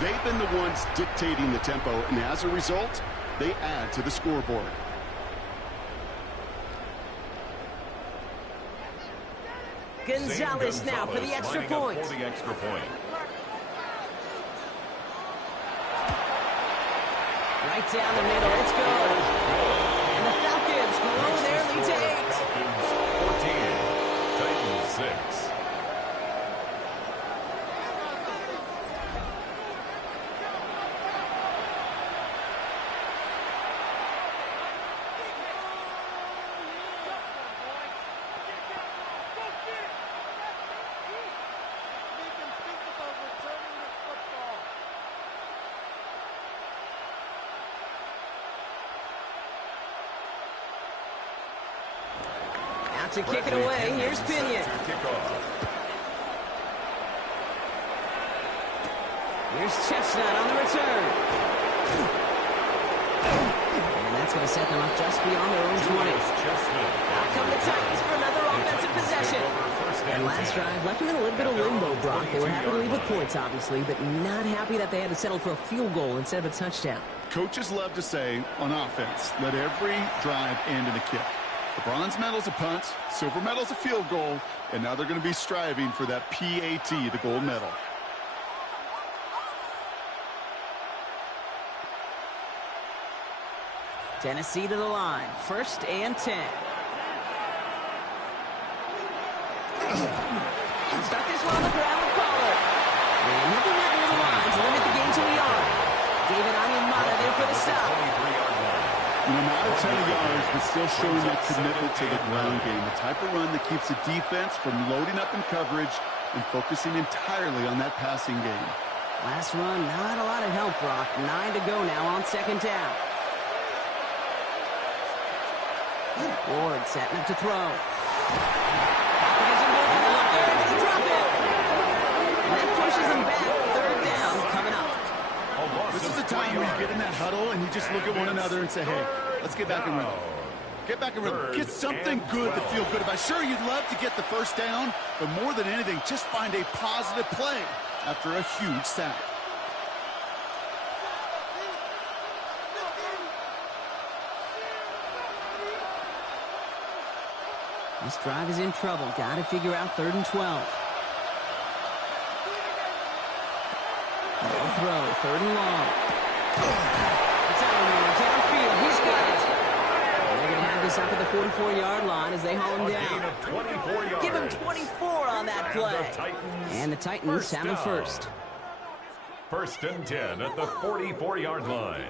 They've been the ones dictating the tempo, and as a result, they add to the scoreboard. Gonzalez now for the extra point. For the extra point. Right down the middle. Let's go. And the Falcons grow their lead to 8. Falcons 14, Titans 6. To kick it away, here's Pinion. Here's Chestnut on the return. And that's going to set them up just beyond their own 20. Out come the Titans for another offensive possession. And last drive left them in a little bit of limbo, Brock. They were happy to leave with points, obviously, but not happy that they had to settle for a field goal instead of a touchdown. Coaches love to say, on offense, let every drive end in a kick. The bronze medal's a punt, silver medal's a field goal, and now they're going to be striving for that PAT, the gold medal. Tennessee to the line, 1st and 10. Start this one on the ground with Pollard. And he'll be right near the line to limit the game to a yard. David Onyemata there for the stop. You know, not a ton of yards, but still showing that commitment to the ground game. The type of run that keeps the defense from loading up in coverage and focusing entirely on that passing game. Last run, not a lot of help, Brock. 9 to go now on second down. Ward setting up to throw. Drop it. And that pushes him back. Third down coming up. This is a time where you get in that huddle and you just look at one another and say, hey, let's get back in rhythm. Get back in rhythm. Get something good to feel good about. Sure, you'd love to get the first down, but more than anything, just find a positive play after a huge sack. This drive is in trouble. Got to figure out 3rd and 12. No throw, 3rd and long. It's downfield. He's got it. And they're going to have this up at the 44-yard line as they haul him down. Give him 24 on that play. And the Titans have a first. 1st and 10 at the 44-yard line.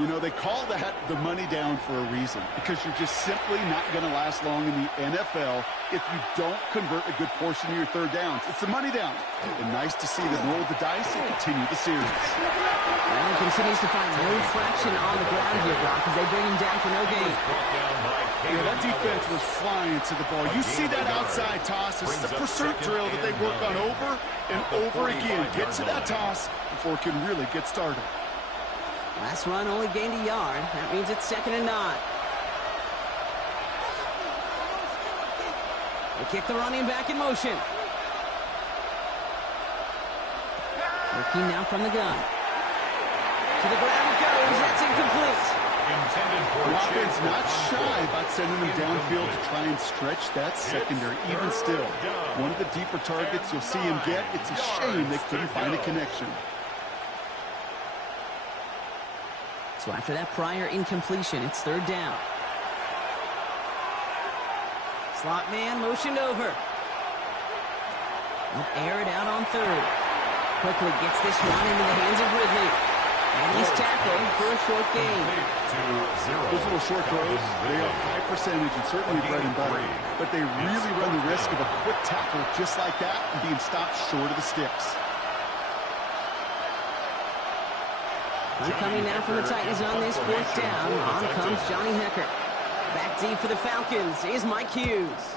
You know, they call that the money down for a reason, because you're just simply not going to last long in the NFL if you don't convert a good portion of your 3rd downs. It's the money down. And nice to see them roll the dice and continue the series. Well, he continues to find no traction on the ground here, Brock, as they bring him down for no gain. Yeah, that defense was flying to the ball. You see that outside toss. This is a pursuit drill that they work on over and over again. Get to that toss before it can really get started. Last run only gained a yard. That means it's 2nd and 9. They kick the running back in motion. Looking now from the gun. To the ground it goes. That's incomplete. The offense not shy about sending them downfield to try and stretch that secondary. Even still, one of the deeper targets you'll see him get. It's a shame they couldn't find a connection. So after that prior incompletion, it's 3rd down. Slot man motioned over. They'll air it out on 3rd. Quickly gets this one into the hands of Ridley. And he's tackled for a short gain. Those little short throws, they are high percentage and certainly bread and butter. But they really run the risk of a quick tackle just like that and being stopped short of the sticks. Coming now from the Titans on this 4th down. On comes Johnny Hekker. Back deep for the Falcons is Mike Hughes.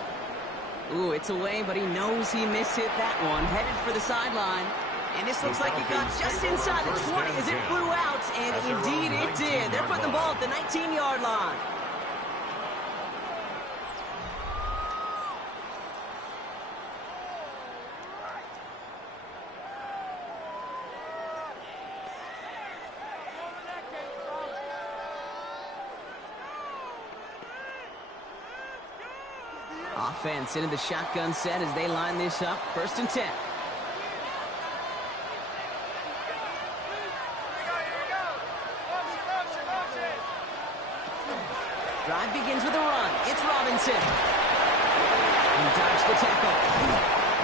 Ooh, it's away, but he knows he mishit that one. Headed for the sideline. And this looks like it got just inside the 20 as it flew out. And indeed it did. They're putting the ball at the 19-yard line. Offense into the shotgun set as they line this up. 1st and 10. Drive begins with a run. It's Robinson. He dodged the tackle.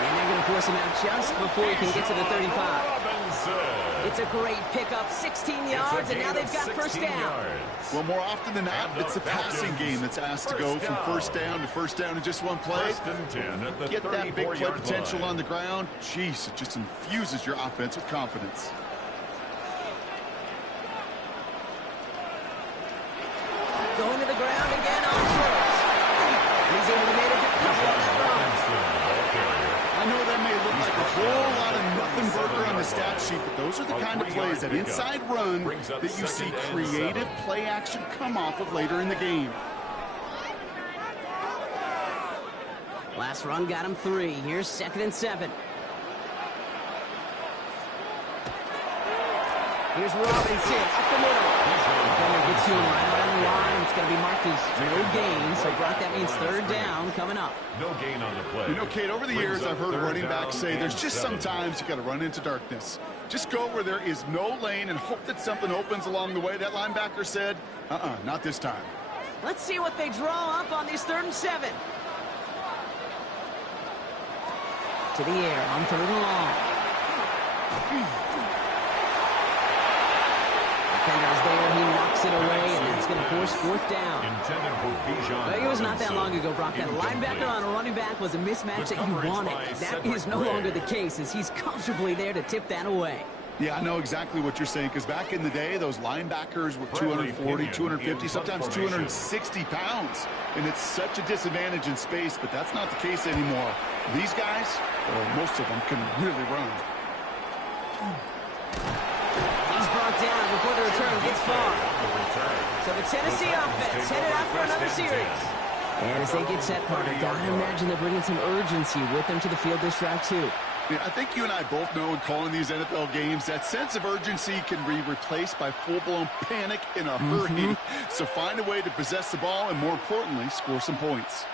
And they're going to force him out just before he can get to the 35. It's a great pickup, 16 yards, and now they've got 1st down. Well, more often than not, it's the passing game that's asked to go from 1st down to 1st down in just one play. Get that big play potential on the ground. Jeez, it just infuses your offense with confidence. Going to the ground again on first. He's able to make a couple on that run. I know that may look like a whole lot of nothing burger on the stat sheet, but those are the kind of plays, that inside run, that you see creative play action come off of later in the game. Last run got him 3. Here's 2nd and 7. Here's Robinson up the middle. Defender gets to him right around the line. It's going to be marked as no gain. So, Brock, that means 3rd down coming up. No gain on the play. You know, Kate, over the years, I've heard running backs say there's just sometimes you got to run into darkness. Just go where there is no lane and hope that something opens along the way. That linebacker said, not this time. Let's see what they draw up on this 3rd and 7. To the air on 3rd and long. Defender is there. He knocks it away, and that's going to force fourth down. It was not that long ago, Brock, that a linebacker on a running back was a mismatch that you wanted. That is no longer the case, as he's comfortably there to tip that away. Yeah, I know exactly what you're saying, because back in the day, those linebackers were 240, 250, sometimes 260 pounds. And it's such a disadvantage in space, but that's not the case anymore. These guys, well, most of them can really run. He's brought down before the return gets far. So the Tennessee offense headed out for another series. And as they get set, Carter, gotta imagine they're bringing some urgency with them to the field this drive, too. Yeah, I think you and I both know in calling these NFL games that sense of urgency can be replaced by full-blown panic in a hurry. So find a way to possess the ball and, more importantly, score some points.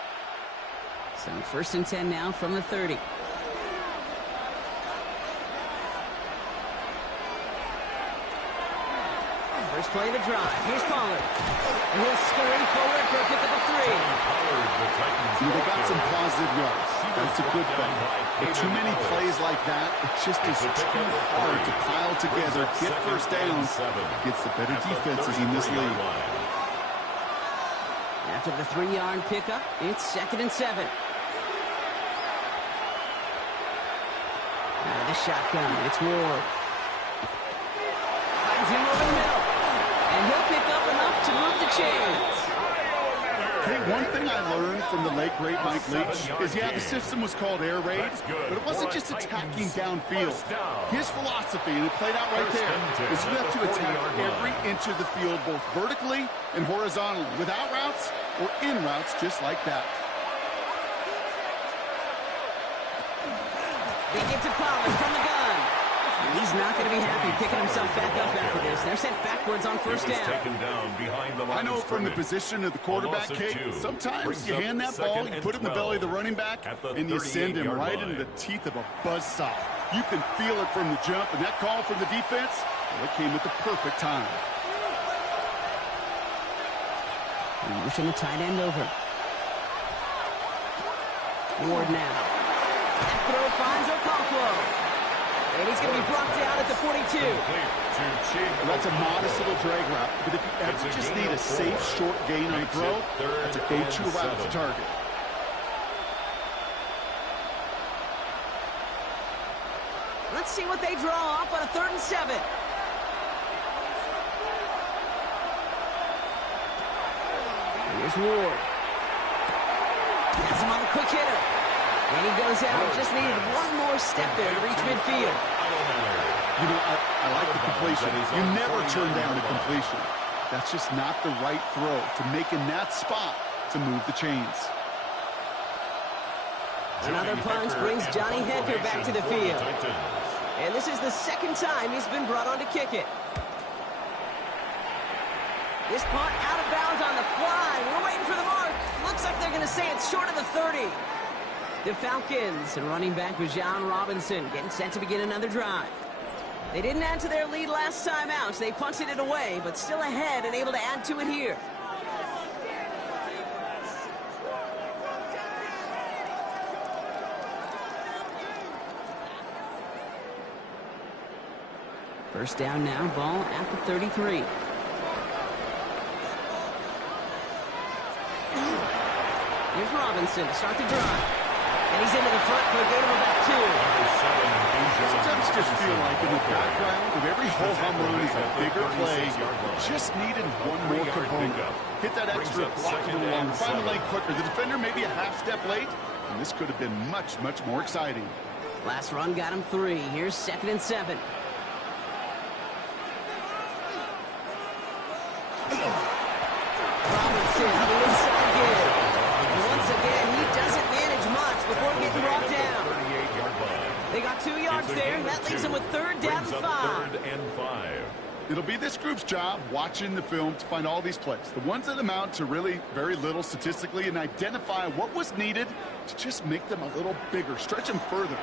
So 1st and 10 now from the 30. First play of the drive. Here's Pollard. And he'll scurry forward for a pickup of 3. They got some positive yards. That's a good thing. But too many plays like that, it just is too hard to pile together, get first downs, gets the better defenses in this league. After the 3-yard pickup, it's 2nd and 7. Out of the shotgun, it's Ward. Finds him over the middle. And he'll pick up enough to move the chains. Hey, one thing I learned from the late, great Mike Leach is, yeah, the system was called air raid, but it wasn't just attacking downfield. His philosophy, and it played out right there, is you have to attack every inch of the field, both vertically and horizontally, without routes or in routes, just like that. They get to Pollard from the gun. And he's not going to be happy picking himself back up after this. They're sent backwards on 1st down. I know from the position of the quarterback, Kate, sometimes you hand that ball, you put it in the belly of the running back, and you send him right into the teeth of a buzzsaw. You can feel it from the jump, and that call from the defense, well, it came at the perfect time. Motion the tight end over. Ward now. That throw finds Okonkwo. And he's going to be brought down at the 42. Well, that's a modest little drag route, but if you ever just need a safe, short gain on the throw, that's a go-to route to target. Let's see what they draw up on a 3rd and 7. Here's Ward. Has him on the quick hitter. And he goes out. Just needed one more step there to reach midfield. You know, I like the completion. You never turn down a completion. That's just not the right throw to make in that spot to move the chains. Another punch brings Johnny Hecker back to the field. And this is the 2nd time he's been brought on to kick it. This punt out of bounds on the fly. We're waiting for the mark. Looks like they're going to say it's short of the 30. The Falcons and running back Bijan Robinson getting set to begin another drive. They didn't add to their lead last time out. They punted it away, but still ahead and able to add to it here. First down now, ball at the 33. Here's Robinson to start the drive. And he's into the front for a gain of about 2. Sometimes just feel like in the background of every ho-hum run is a bigger play. Just needed one more component. Hit that extra block a little longer. Find the lane quicker. The defender maybe a half step late, and this could have been much, much more exciting. Last run got him 3. Here's 2nd and 7. Robinson on the inside give. Once again, he doesn't manage much before getting brought down. They got 2 yards there. That leaves them with 3rd down and 5. It'll be this group's job watching the film to find all these plays, the ones that amount to really very little statistically, and identify what was needed to just make them a little bigger, stretch them further.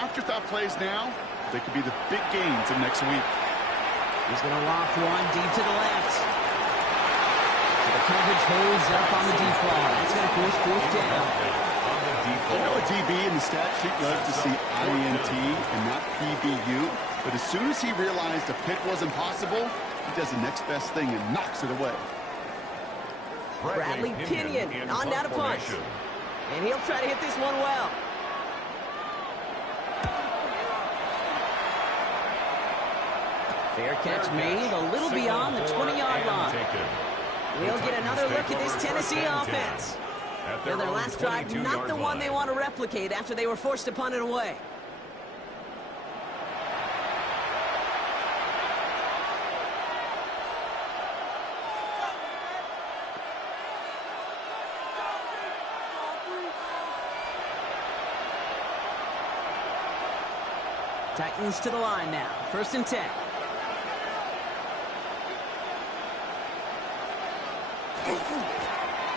Afterthought plays now, they could be the big gains of next week. He's going to loft one deep to the left. So the coverage holds up on the deep ball. That's going to force 4th down. I know a DB in the stat sheet loves to see INT and not PBU, But as soon as he realized a pick wasn't possible, he does the next best thing and knocks it away. Bradley Pinion on down to punt. And he'll try to hit this one well. Fair catch made a little beyond the 20-yard line. We'll get another look at this Tennessee offense. Now their last drive, not the one they want to replicate after they were forced to punt it away. Titans to the line now. 1st and 10.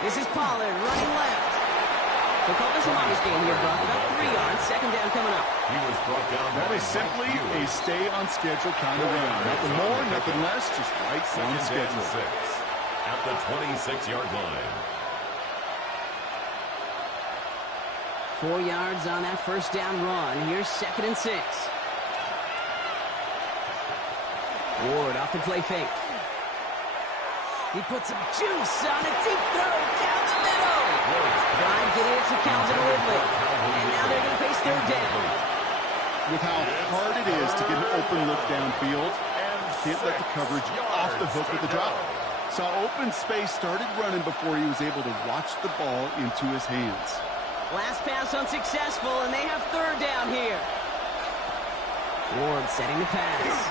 This is Pollard running left. So call this a modest game here, Brock. About 3 yards. 2nd down coming up. He was brought down. That is simply a stay on schedule kind of run. Nothing more, nothing less, just right on schedule. 6 at the 26-yard line. 4 yards on that 1st down run. Here's 2nd and 6. Ward off the play fake. He puts some juice on a deep throw down the middle. Trying to get it to Calvin Ridley. And now they're going to face 3rd down. With how hard it is to get an open look downfield, can't let the coverage off the hook with the drop. Saw open space, started running before he was able to watch the ball into his hands. Last pass unsuccessful, and they have 3rd down here. Ward setting the pass.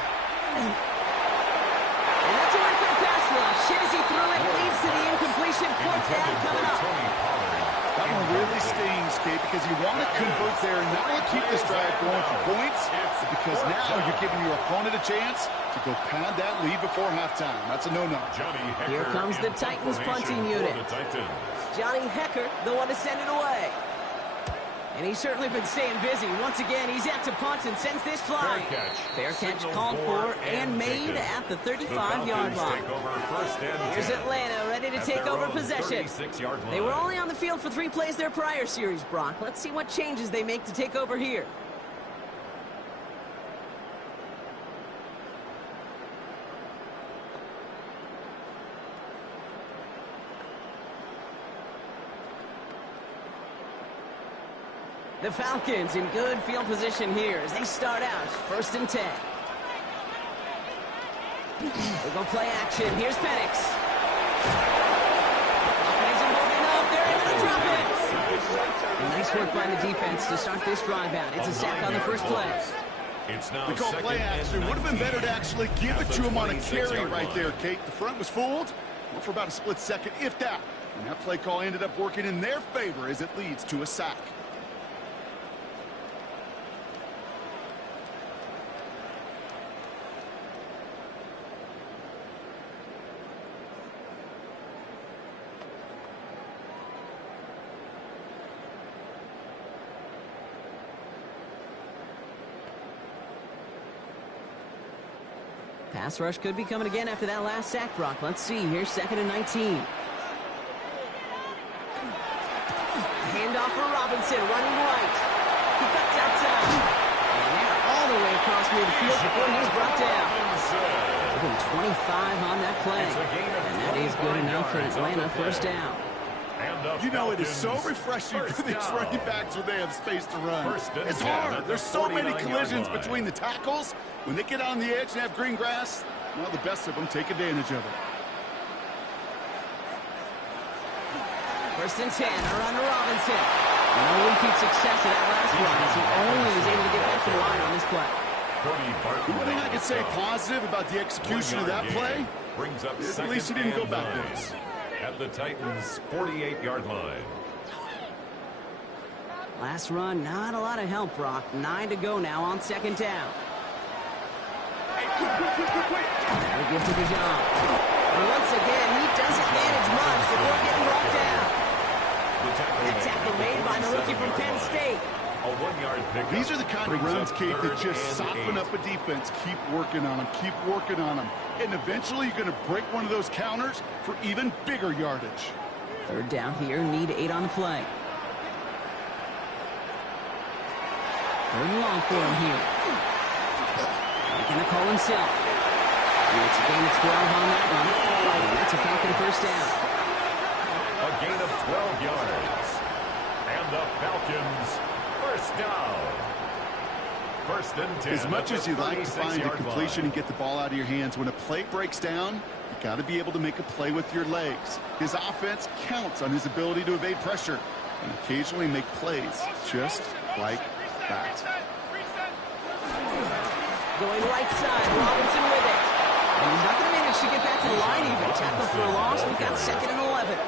And that's a record pass rush. Hit as he threw it, leads to the incompletion. 4th down coming up. That one really stings, Kate, because you want to convert there and not only keep this drive going for points, but because now you're giving your opponent a chance to go pad that lead before halftime. That's a no-no. Here comes the Titans punting unit. Johnny Hecker, the one to send it away. And he's certainly been staying busy. Once again, he's out to punt and sends this flying. Fair catch called for and made at the 35-yard line. Here's Atlanta ready to take over possession. They were only on the field for 3 plays their prior series, Brock. Let's see what changes they make to take over here. The Falcons in good field position here as they start out 1st and 10. They go play action. Here's Penix. Offense moving up. They're able to drop it. Nice work by the defense to start this drive out. It's a sack on the first play. They call play action. Would have been better to actually give it to him on a carry right there, Kate. The front was fooled for about a split second, if that. And that play call ended up working in their favor as it leads to a sack. Pass rush could be coming again after that last sack, Brock. Let's see. Here's 2nd and 19. Handoff for Robinson, running right. He cuts outside. And they're all the way across midfield before he's brought down. Given 25 on that play. And that is good enough for Atlanta. 1st down. You know, it is so refreshing for these running backs when they have space to run. It's hard. There's so many collisions between the tackles. When they get on the edge and have green grass, well, the best of them take advantage of it. 1st and 10, a run to Robinson. No repeat success of that last run as he only was able to get back to the line on this play. One thing I can say positive about the execution of that play is at least he didn't go backwards. At the Titans' 48-yard line. Last run, not a lot of help, Brock. 9 to go now on 2nd down. That'll give to Dijon. And once again, he doesn't manage much before getting brought down. That tackle made by the rookie from Penn State. A 1-yard pickup. These are the kind of runs, Kate, that just soften up a defense. Keep working on them. Keep working on them. And eventually you're going to break one of those counters for even bigger yardage. 3rd down here. Need 8 on the play. 3rd and long for him here. Making the call himself. And it's a gain of 12 on that one. And that's a Falcon first down. A gain of 12 yards. And the Falcons first down. First and 10. As much as you like to find a completion and get the ball out of your hands, when a play breaks down, you got to be able to make a play with your legs. His offense counts on his ability to evade pressure and occasionally make plays just like that. Going right side, Robinson with it. And he's not going to manage to get back to the line even. Tackle for a loss. We've got 2nd and 11.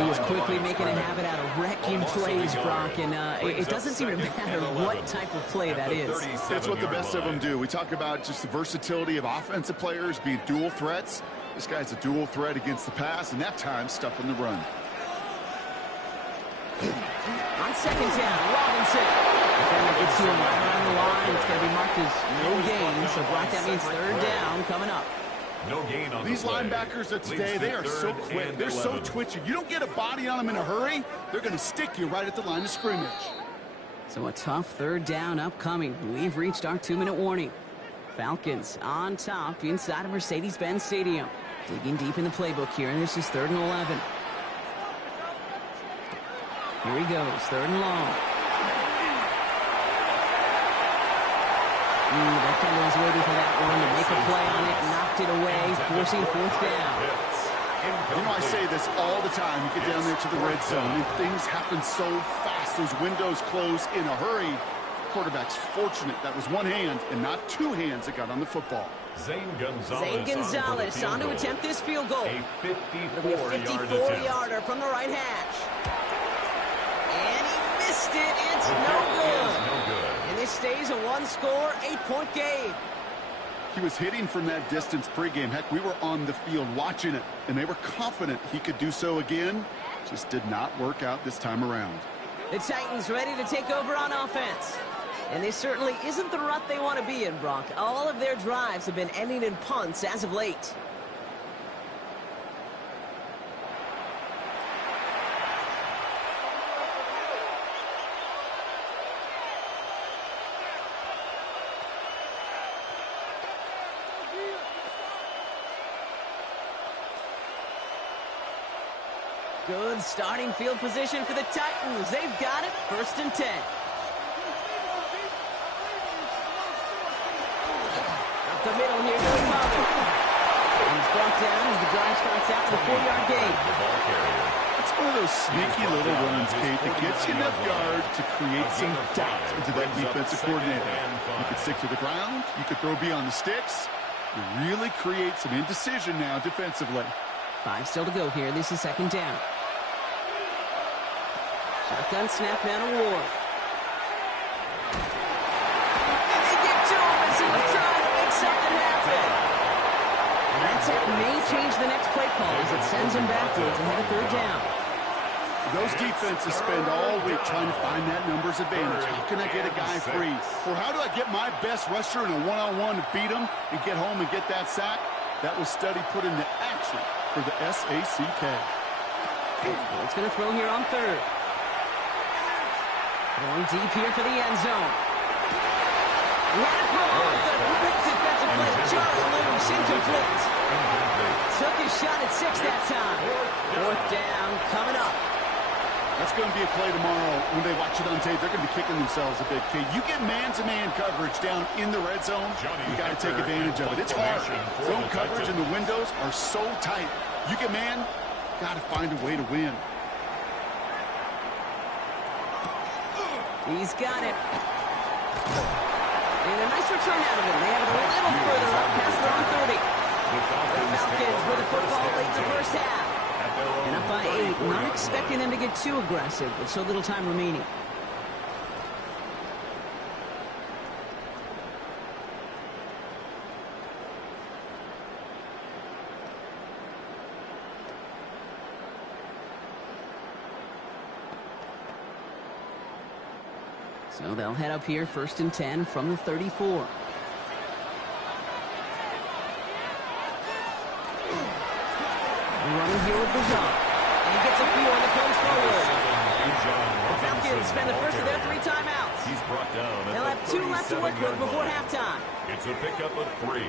He was quickly making a habit out of wrecking plays, Brock, and it doesn't seem to matter what type of play that is. That's what the best of them do. We talk about just the versatility of offensive players being dual threats. This guy's a dual threat against the pass, and that time stuff in the run. On 2nd down, Robinson. Defender gets to him right around the line. It's going to be marked as no gain, so Brock, that means 3rd down coming up. No gain on These linebackers of today, they are so quick. They're so twitchy. You don't get a body on them in a hurry, they're going to stick you right at the line of scrimmage. So a tough 3rd down upcoming. We've reached our 2-minute warning. Falcons on top inside of Mercedes-Benz Stadium. Digging deep in the playbook here, and this is 3rd and 11. Here he goes, 3rd and long. The defender was waiting for that one to make a play on it, knocked it away, forcing 4th down. You know, I say this all the time. You get down there to the red zone, and things happen so fast. Those windows close in a hurry. Quarterback's fortunate that was one hand and not 2 hands that got on the football. Zane Gonzalez on to attempt this field goal. A 54-yarder 54-yarder from the right hash. And he missed it. It's no good. And this stays a 1-score, 8-point game. He was hitting from that distance pregame. Heck, we were on the field watching it, and they were confident he could do so again. Just did not work out this time around. The Titans ready to take over on offense. And this certainly isn't the rut they want to be in, Brock. All of their drives have been ending in punts as of late. Good starting field position for the Titans. They've got it. 1st and 10. Up the middle here goes Mother. And he's brought down as the drive starts out with a 4-yard gain. It's one of those sneaky little runs, Kate, that gets you enough yard to create some doubt into that defensive coordinator. You could stick to the ground. You could throw beyond the sticks. You really create some indecision now defensively. 5 still to go here. This is 2nd down. Shotgun snap now to Ward. And they get to him as he was trying to make something happen. And that sack may change the next play call as it sends him backwards ahead of 3rd down. Those defenses spend all week trying to find that numbers advantage. How can I get a guy free? Or how do I get my best rusher in a one-on-one to beat him and get home and get that sack? That was study put into action for the SACK. It's going to throw here on 3rd. Going deep here for the end zone. The big defensive play. Charlie loose, incomplete. Took his shot at 6 that time. 4th down coming up. That's going to be a play tomorrow. When they watch it on tape, they're going to be kicking themselves a bit. Okay, you get man-to-man coverage down in the red zone, you got to take advantage of it. It's hard. Zone coverage and the windows are so tight. You get man, got to find a way to win. He's got it. And a nice return out of him. They have it a little further up past their own 30. The Falcons with the football late in the first half. And up by 8. Not expecting them to get too aggressive with so little time remaining. So they'll head up here 1st and 10 from the 34. Running here with Bijan. And he gets a few on the plays forward. The Falcons spend the first of their 3 timeouts. He's brought down at They'll the have 2 left to work with 37-yard before line. halftime. It's a pickup of 3.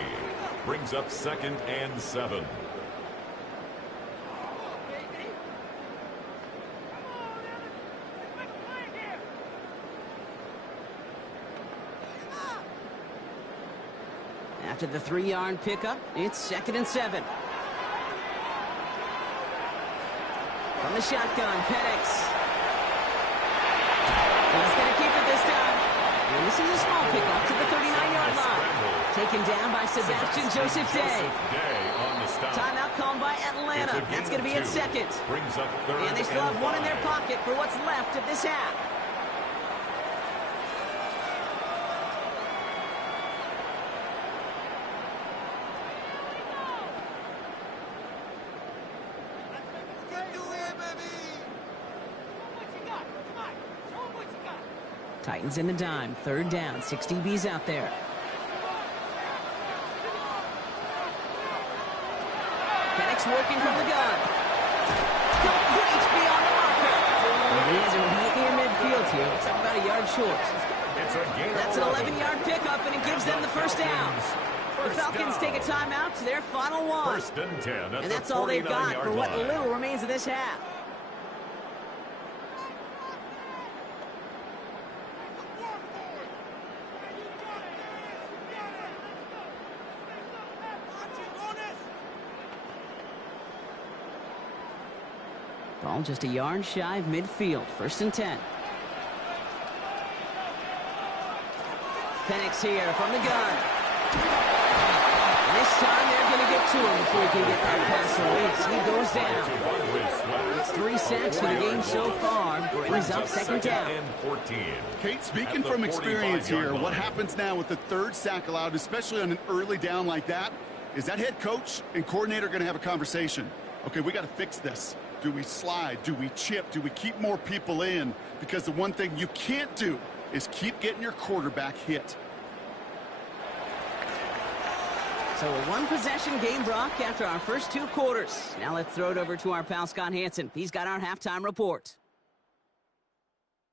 Brings up 2nd and 7. After the 3-yard pickup, it's 2nd and 7. From the shotgun, Penix. He's going to keep it this time. And this is a small pickup to the 39-yard line. Taken down by Sebastian Joseph Day. On the stop. Timeout called by Atlanta. That's going to be at 2nd. Brings up 3rd And they still have 1 in their 5. pocket for what's left of this half. Titans in the dime. 3rd down. 6 DBs out there. Penix working from the gun. Complete beyond the marker. And he has it right near midfield here. It's about a yard short. That's an 11-yard pickup, and it gives them the first down. The Falcons take a timeout to their final 1. 1st and 10 at And that's the all they've got 49-yard for what line. little remains of this half. Ball just a yard shy of midfield. 1st and 10. Penix here from the gun. This time they're going to get to him before he can get that pass away. He goes down. It's 3 sacks for the game so far. Brings up 2nd down. And 14. Kate, speaking from experience here, what happens now with the 3rd sack allowed, especially on an early down like that, is that head coach and coordinator going to have a conversation. Okay, we got to fix this. Do we slide? Do we chip? Do we keep more people in? Because the one thing you can't do is keep getting your quarterback hit. So a 1-possession game, Brock, after our first 2 quarters. Now let's throw it over to our pal Scott Hansen. He's got our halftime report.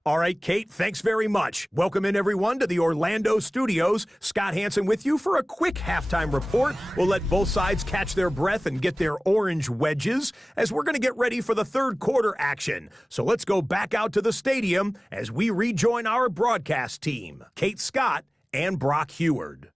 All right, Kate, thanks very much. Welcome in, everyone, to the Orlando studios. Scott Hansen with you for a quick halftime report. We'll let both sides catch their breath and get their orange wedges as we're going to get ready for the 3rd quarter action. So let's go back out to the stadium as we rejoin our broadcast team, Kate Scott and Brock Heward.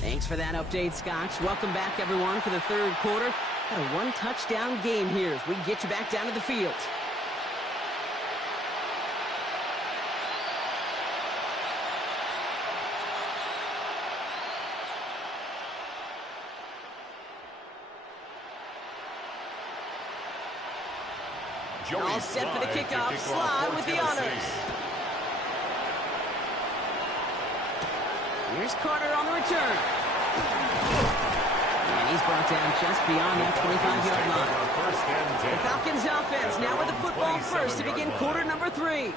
Thanks for that update, Scotch. Welcome back, everyone, for the 3rd quarter. Got a 1-touchdown game here as we get you back down to the field. All set for the kickoff. Slide with the honors. Here's Carter on the return. And he's brought down just beyond that 25-yard line. The Falcons offense now with the football first to begin quarter number 3.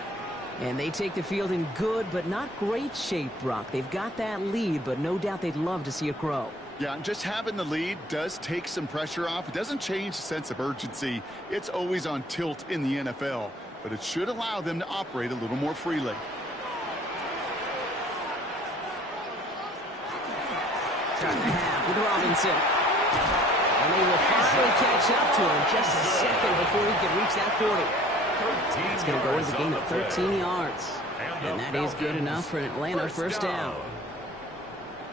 And they take the field in good but not great shape, Brock. They've got that lead, but no doubt they'd love to see it grow. Yeah, and just having the lead does take some pressure off. It doesn't change the sense of urgency. It's always on tilt in the NFL, but it should allow them to operate a little more freely. Start the half with Robinson. And they will finally catch up to him just a second before he can reach that 40. It's going to go as a gain of 13 yards. And that is good enough for an Atlanta first down.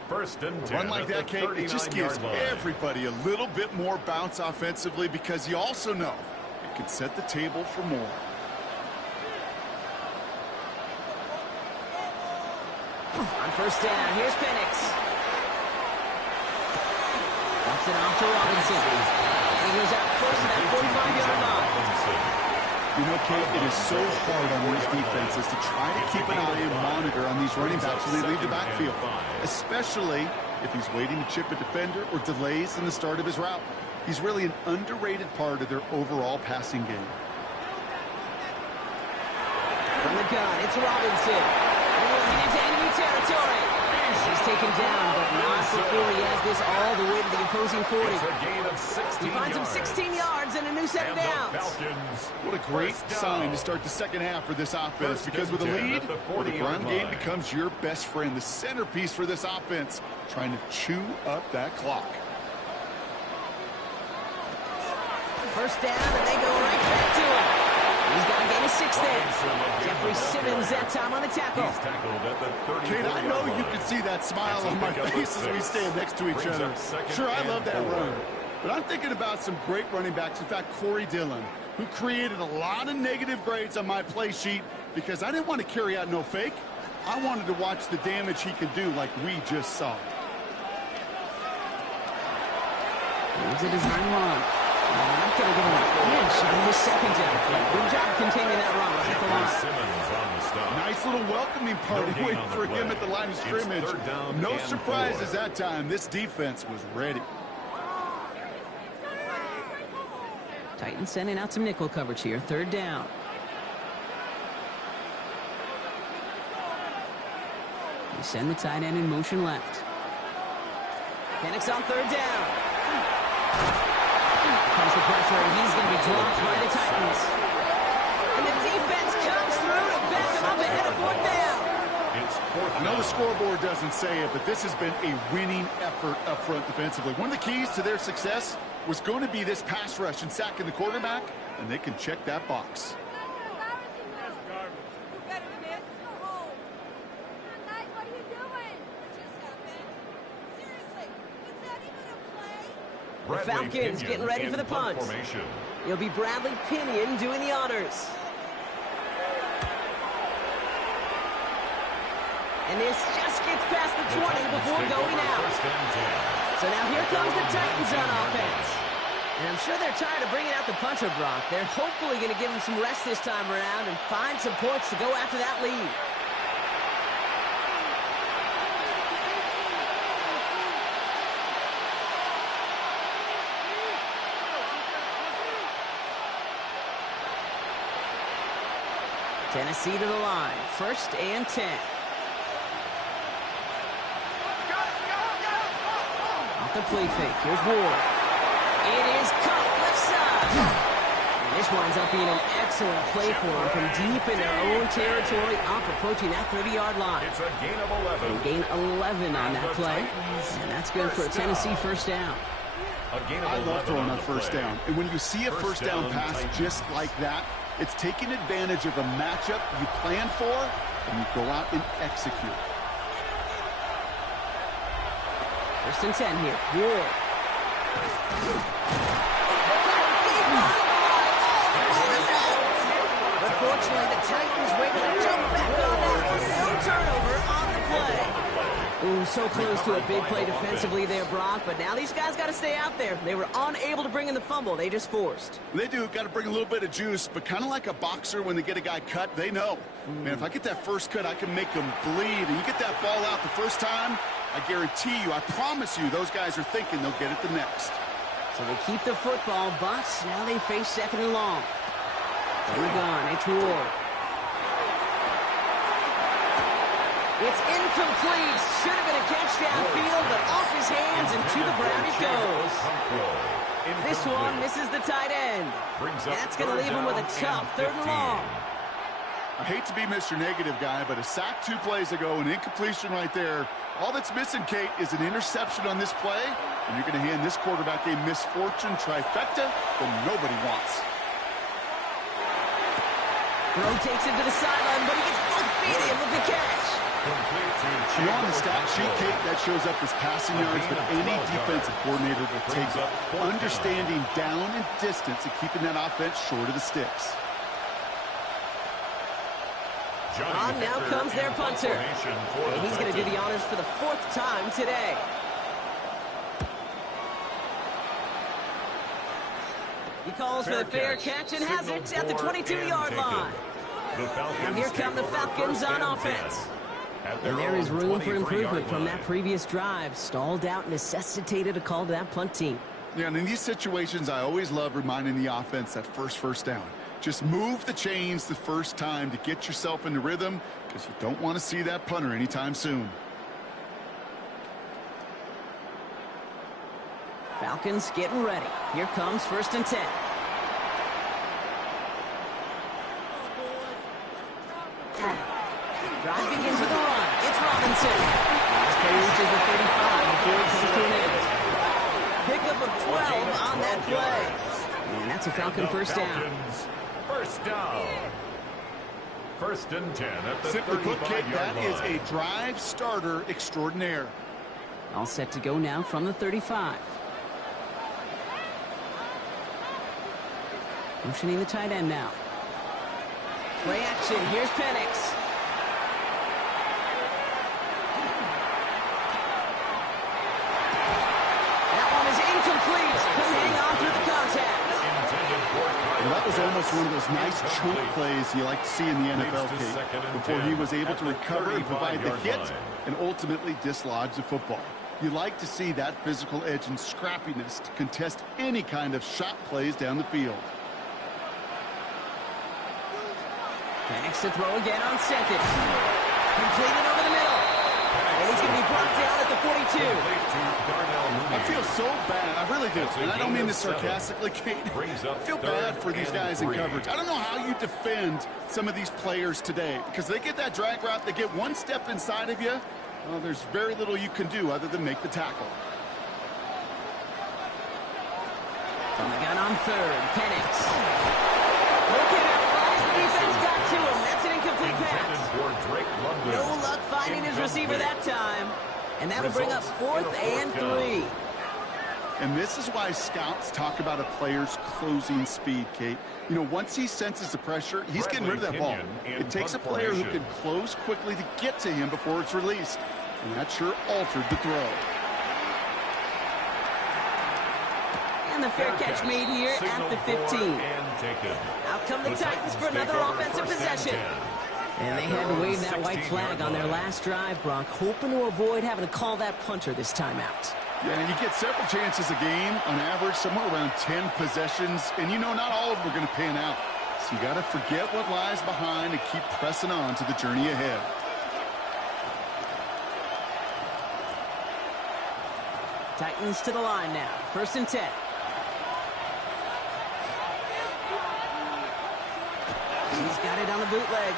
1st and 10. Run like that, Kate, it just gives everybody a little bit more bounce offensively because you also know it can set the table for more. On 1st down, here's Penix. Dumps it off to Robinson. And he goes out close to that 45-yard line. You know, Kate, it is so hard on these defenses to try to keep an eye and monitor on these running backs when they leave the backfield, especially if he's waiting to chip a defender or delays in the start of his route. He's really an underrated part of their overall passing game. From the gun, it's Robinson. And he moving into enemy territory. He's taken down, but not before he has this all the way to the opposing 40. It's a gain of 16 He finds him 16 yards and a new set of downs. What a great sign to start the second half for this offense, because with a lead, the ground game becomes your best friend, the centerpiece for this offense, trying to chew up that clock. First down, and they go right back to him. He's got a gain of 6 there. Jeffrey Simmons that time on the tackle. Kate, I know you can see that smile on my face as we stand next to each other. Sure, I love that run. But I'm thinking about some great running backs. In fact, Corey Dillon, who created a lot of negative grades on my play sheet because I didn't want to carry out no fake. I wanted to watch the damage he could do like we just saw. Here's a design run. Not going to give him an inch on his second down. Good job containing that run right at the line. Nice little welcoming party waiting for him at the line of scrimmage. No surprises that time. This defense was ready. Titans sending out some nickel coverage here. Third down. They send the tight end in motion left. Penix on third down. Comes the pressure, and he's going to be dropped by the Titans. And the defense comes through to back him up ahead of fourth down. I know the scoreboard doesn't say it, but this has been a winning effort up front defensively. One of the keys to their success was going to be this pass rush and sacking the quarterback, and they can check that box. The Falcons getting ready for the punt. It'll be Bradley Pinion doing the honors. And this just gets past the 20 before going out. So now here comes the Titans on offense. And I'm sure they're tired of bringing out the punter, Brock. They're hopefully going to give him some rest this time around and find some points to go after that lead. Tennessee to the line. 1st and 10. Off the play fake. Here's Ward. It is caught left side. And this winds up being an excellent play for him from deep in their own territory, up approaching that 30-yard line. It's a gain of 11. They gain 11 on that play. And that's good for a Tennessee first down. I love throwing on first down. And when you see a first down pass just like that, it's taking advantage of a matchup you plan for, and you go out and execute. 1st and 10 here. Ward. Unfortunately, the Titans were able to jump back on that one. No turnover on the play. Ooh, so close to a big play defensively there, Brock, but now these guys got to stay out there. They were unable to bring in the fumble. They just forced. They do. Got to bring a little bit of juice, but kind of like a boxer when they get a guy cut, they know. Man, if I get that first cut, I can make them bleed. And you get that ball out the first time, I guarantee you, I promise you, those guys are thinking they'll get it the next. So they keep the football, but now they face 2nd and long. They're gone. It's Ward. It's incomplete. Should have been a catch downfield, but off his hands and to the ground it goes. This one misses the tight end. That's going to leave him with a tough 3rd and long. I hate to be Mr. Negative guy, but a sack 2 plays ago, an incompletion right there. All that's missing, Kate, is an interception on this play, and you're going to hand this quarterback a misfortune trifecta that nobody wants. Throw takes him to the sideline, but he gets both feet in with the catch. You know, on the stat sheet, Kate, that shows up as passing yards, but any defensive coordinator will take it. Understanding down and distance and keeping that offense short of the sticks. On now comes their punter. And he's going to do the honors for the 4th time today. He calls for the fair catch and has it at the 22-yard line. And here come the Falcons on offense. And there is room for improvement from that previous drive. Stalled out, necessitated a call to that punt team. Yeah, and in these situations, I always love reminding the offense that first down. Just move the chains the first time to get yourself into rhythm, because you don't want to see that punter anytime soon. Falcons getting ready. Here comes 1st and 10. Drive begins with a run. It's Robinson. This play reaches the 35 before it comes to an end. Pickup of 12 on that play. And that's a Falcon first down. First down. 1st and 10 at the Simply put, Kate, 35-yard that is line. a drive starter extraordinaire. All set to go now from the 35. Motioning the tight end now. Play action. Here's Penix. That one is incomplete. Couldn't hang on through the contact. Well, that was almost one of those nice chunk plays you like to see in the NFL, Kate, before he was able to recover and provide the hit and ultimately dislodge the football. You like to see that physical edge and scrappiness to contest any kind of shot plays down the field. Penix to throw again on 2nd. Completed over the middle. And he's going to be brought down at the 42. I feel so bad. I really do. And I don't mean this sarcastically, Kate. I feel bad for these guys in coverage. I don't know how you defend some of these players today, because they get that drag route, they get one step inside of you. Well, there's very little you can do other than make the tackle. From the gun on 3rd, Penix. Looking at Rice, the defense got to him. That's an incomplete pass. No luck finding his receiver that time. And that'll bring up 4th and 3. And this is why scouts talk about a player's closing speed, Kate. You know, once he senses the pressure, he's getting rid of that ball. It takes a player who can close quickly to get to him before it's released. And that sure altered the throw. And the fair catch made here at the 15. Out come the Titans for another offensive possession. And they had to wave that white flag on their last drive, Brock, hoping to avoid having to call that punter this time out. Yeah, and you get several chances a game, on average, somewhere around 10 possessions, and you know not all of them are going to pan out. So you got to forget what lies behind and keep pressing on to the journey ahead. Titans to the line now. 1st and 10. He's got it on the bootleg.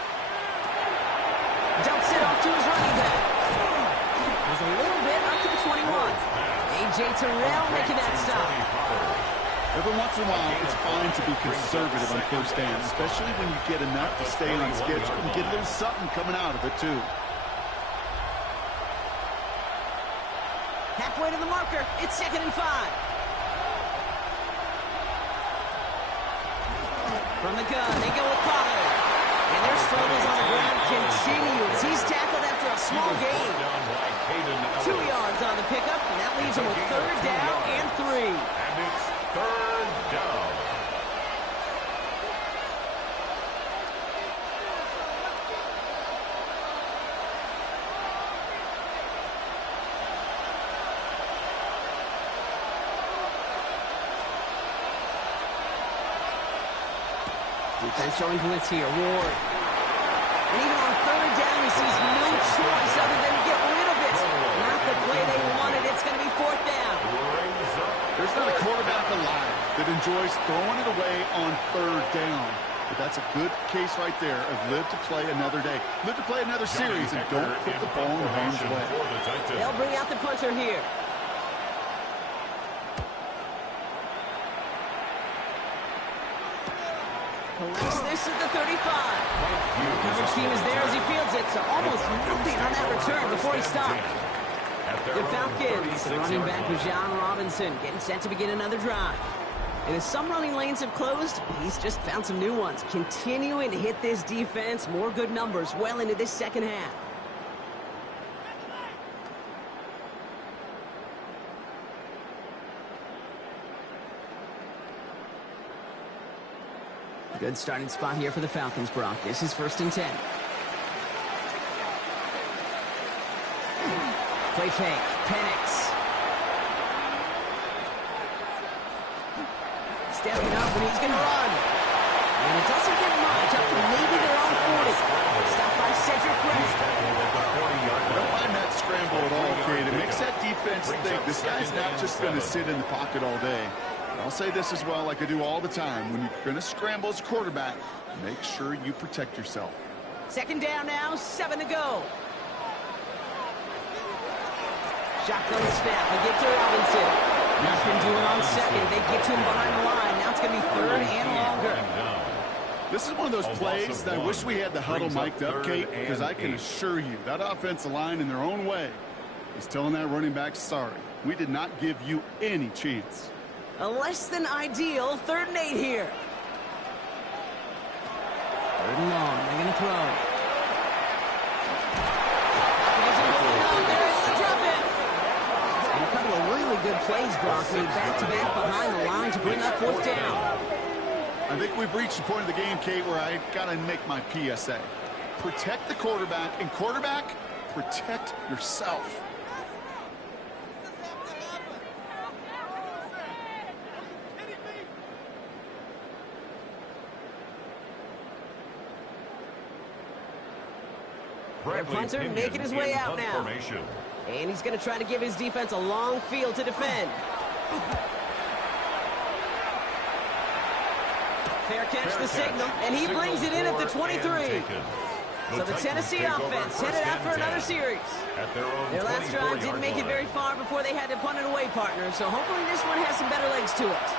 Dumps it off to his running back. There's a little bit up to the 21. A.J. Terrell making that stop. Every once in a while, it's fine to be conservative on 1st down, especially when you get enough to stay on schedule. You get a little something coming out of it, too. Halfway to the marker. It's 2nd and 5. From the gun, they go with Pollard. And their struggles on the ground continue as he's tackled after a small gain. 2 yards on the pickup, and that leaves him with 3rd down and 3. And it's 3rd down. Defense showing blitz here. Ward. And even on 3rd down, he sees no choice other than to get rid of it. Not the play they wanted. It's going to be 4th down. There's not a quarterback alive that enjoys throwing it away on 3rd down. But that's a good case right there of live to play another day. Live to play another series and don't put the ball in harm's way. They'll bring out the punter here. Collects this at the 35. The coverage team is there as he fields it, so almost nothing on that return before he stopped. The Falcons, the running back John Robinson, getting set to begin another drive. And as some running lanes have closed, he's just found some new ones, continuing to hit this defense. More good numbers well into this 2nd half. Good starting spot here for the Falcons, Brock. This is 1st and 10. Play fake. Penix. Stepping up, and he's going to run. and it doesn't get much up to maybe their own 40. Stopped by Cedric Gray. I don't mind that scramble at all, Kate. It makes that defense think this guy's not just going to sit in the pocket all day. I'll say this as well, like I do all the time. When you're going to scramble as a quarterback, make sure you protect yourself. Second down now, 7 to go. Shotgun snap. They get to Robinson. Nothing doing on second. They get to him behind the line. Now it's going to be third and longer. This is one of those plays that I wish we had the huddle mic'd up, Kate, because I can assure you that offensive line in their own way is telling that running back, sorry, we did not give you any chance. A less than ideal 3rd and 8 here. 3rd and long. They're going to throw. There's the drop in. And a couple of really good plays, Brock, made back-to-back behind the line to bring up 4th down. I think we've reached the point of the game, Kate, where I got to make my PSA. Protect the quarterback, and quarterback, protect yourself. Their punter making his way out now. And he's going to try to give his defense a long field to defend. Fair catch the signal, and he brings it in at the 23. So the Tennessee offense headed out for another series. Their last drive didn't make it very far before they had to punt it away, partner. So hopefully this one has some better legs to it.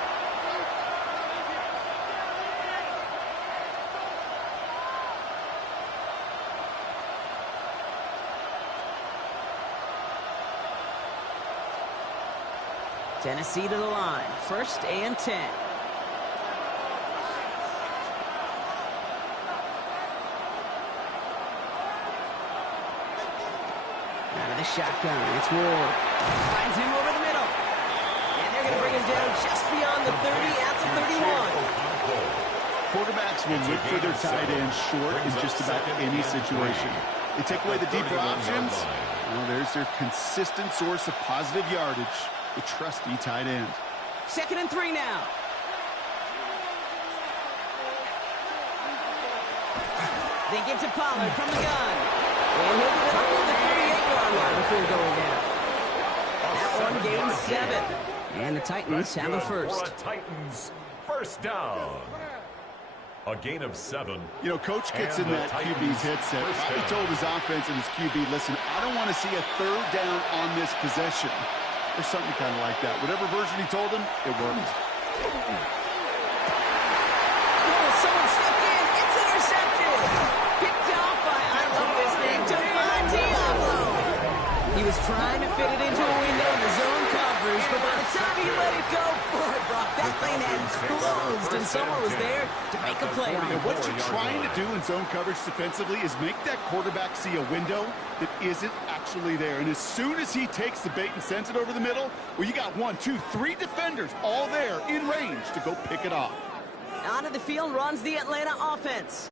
Tennessee to the line, 1st and 10. Out of the shotgun, it's Ward. Finds him over the middle. And they're going to bring us down just beyond the 30 at the 31. Quarterbacks will look for their tight end short in just about any situation. They take away the deeper options. Well, there's their consistent source of positive yardage. The trusty tight end. 2nd and 3 now. They give to Pollard from the gun. And he'll get it up to the 38-yard line before going down. That one gains 7. And the Titans have a first. Titans first down. A gain of 7. You know, Coach gets in that QB's headset. He told his offense and his QB, listen, I don't want to see a 3rd down on this possession. Or something kind of like that. Whatever version he told him, it worked. Oh, someone stepped in. It's intercepted. Picked off by, I love this name, Devon Diablo. He was trying to fit it into a window in the zone coverage, but by the time he let it go, boy, Brock, that lane had closed, and someone was there to make a play on it. And what you're trying to do in zone coverage defensively is make that quarterback see a window that isn't actually there. And as soon as he takes the bait and sends it over the middle, well, you got 1, 2, 3 defenders all there in range to go pick it off. Onto the field runs the Atlanta offense.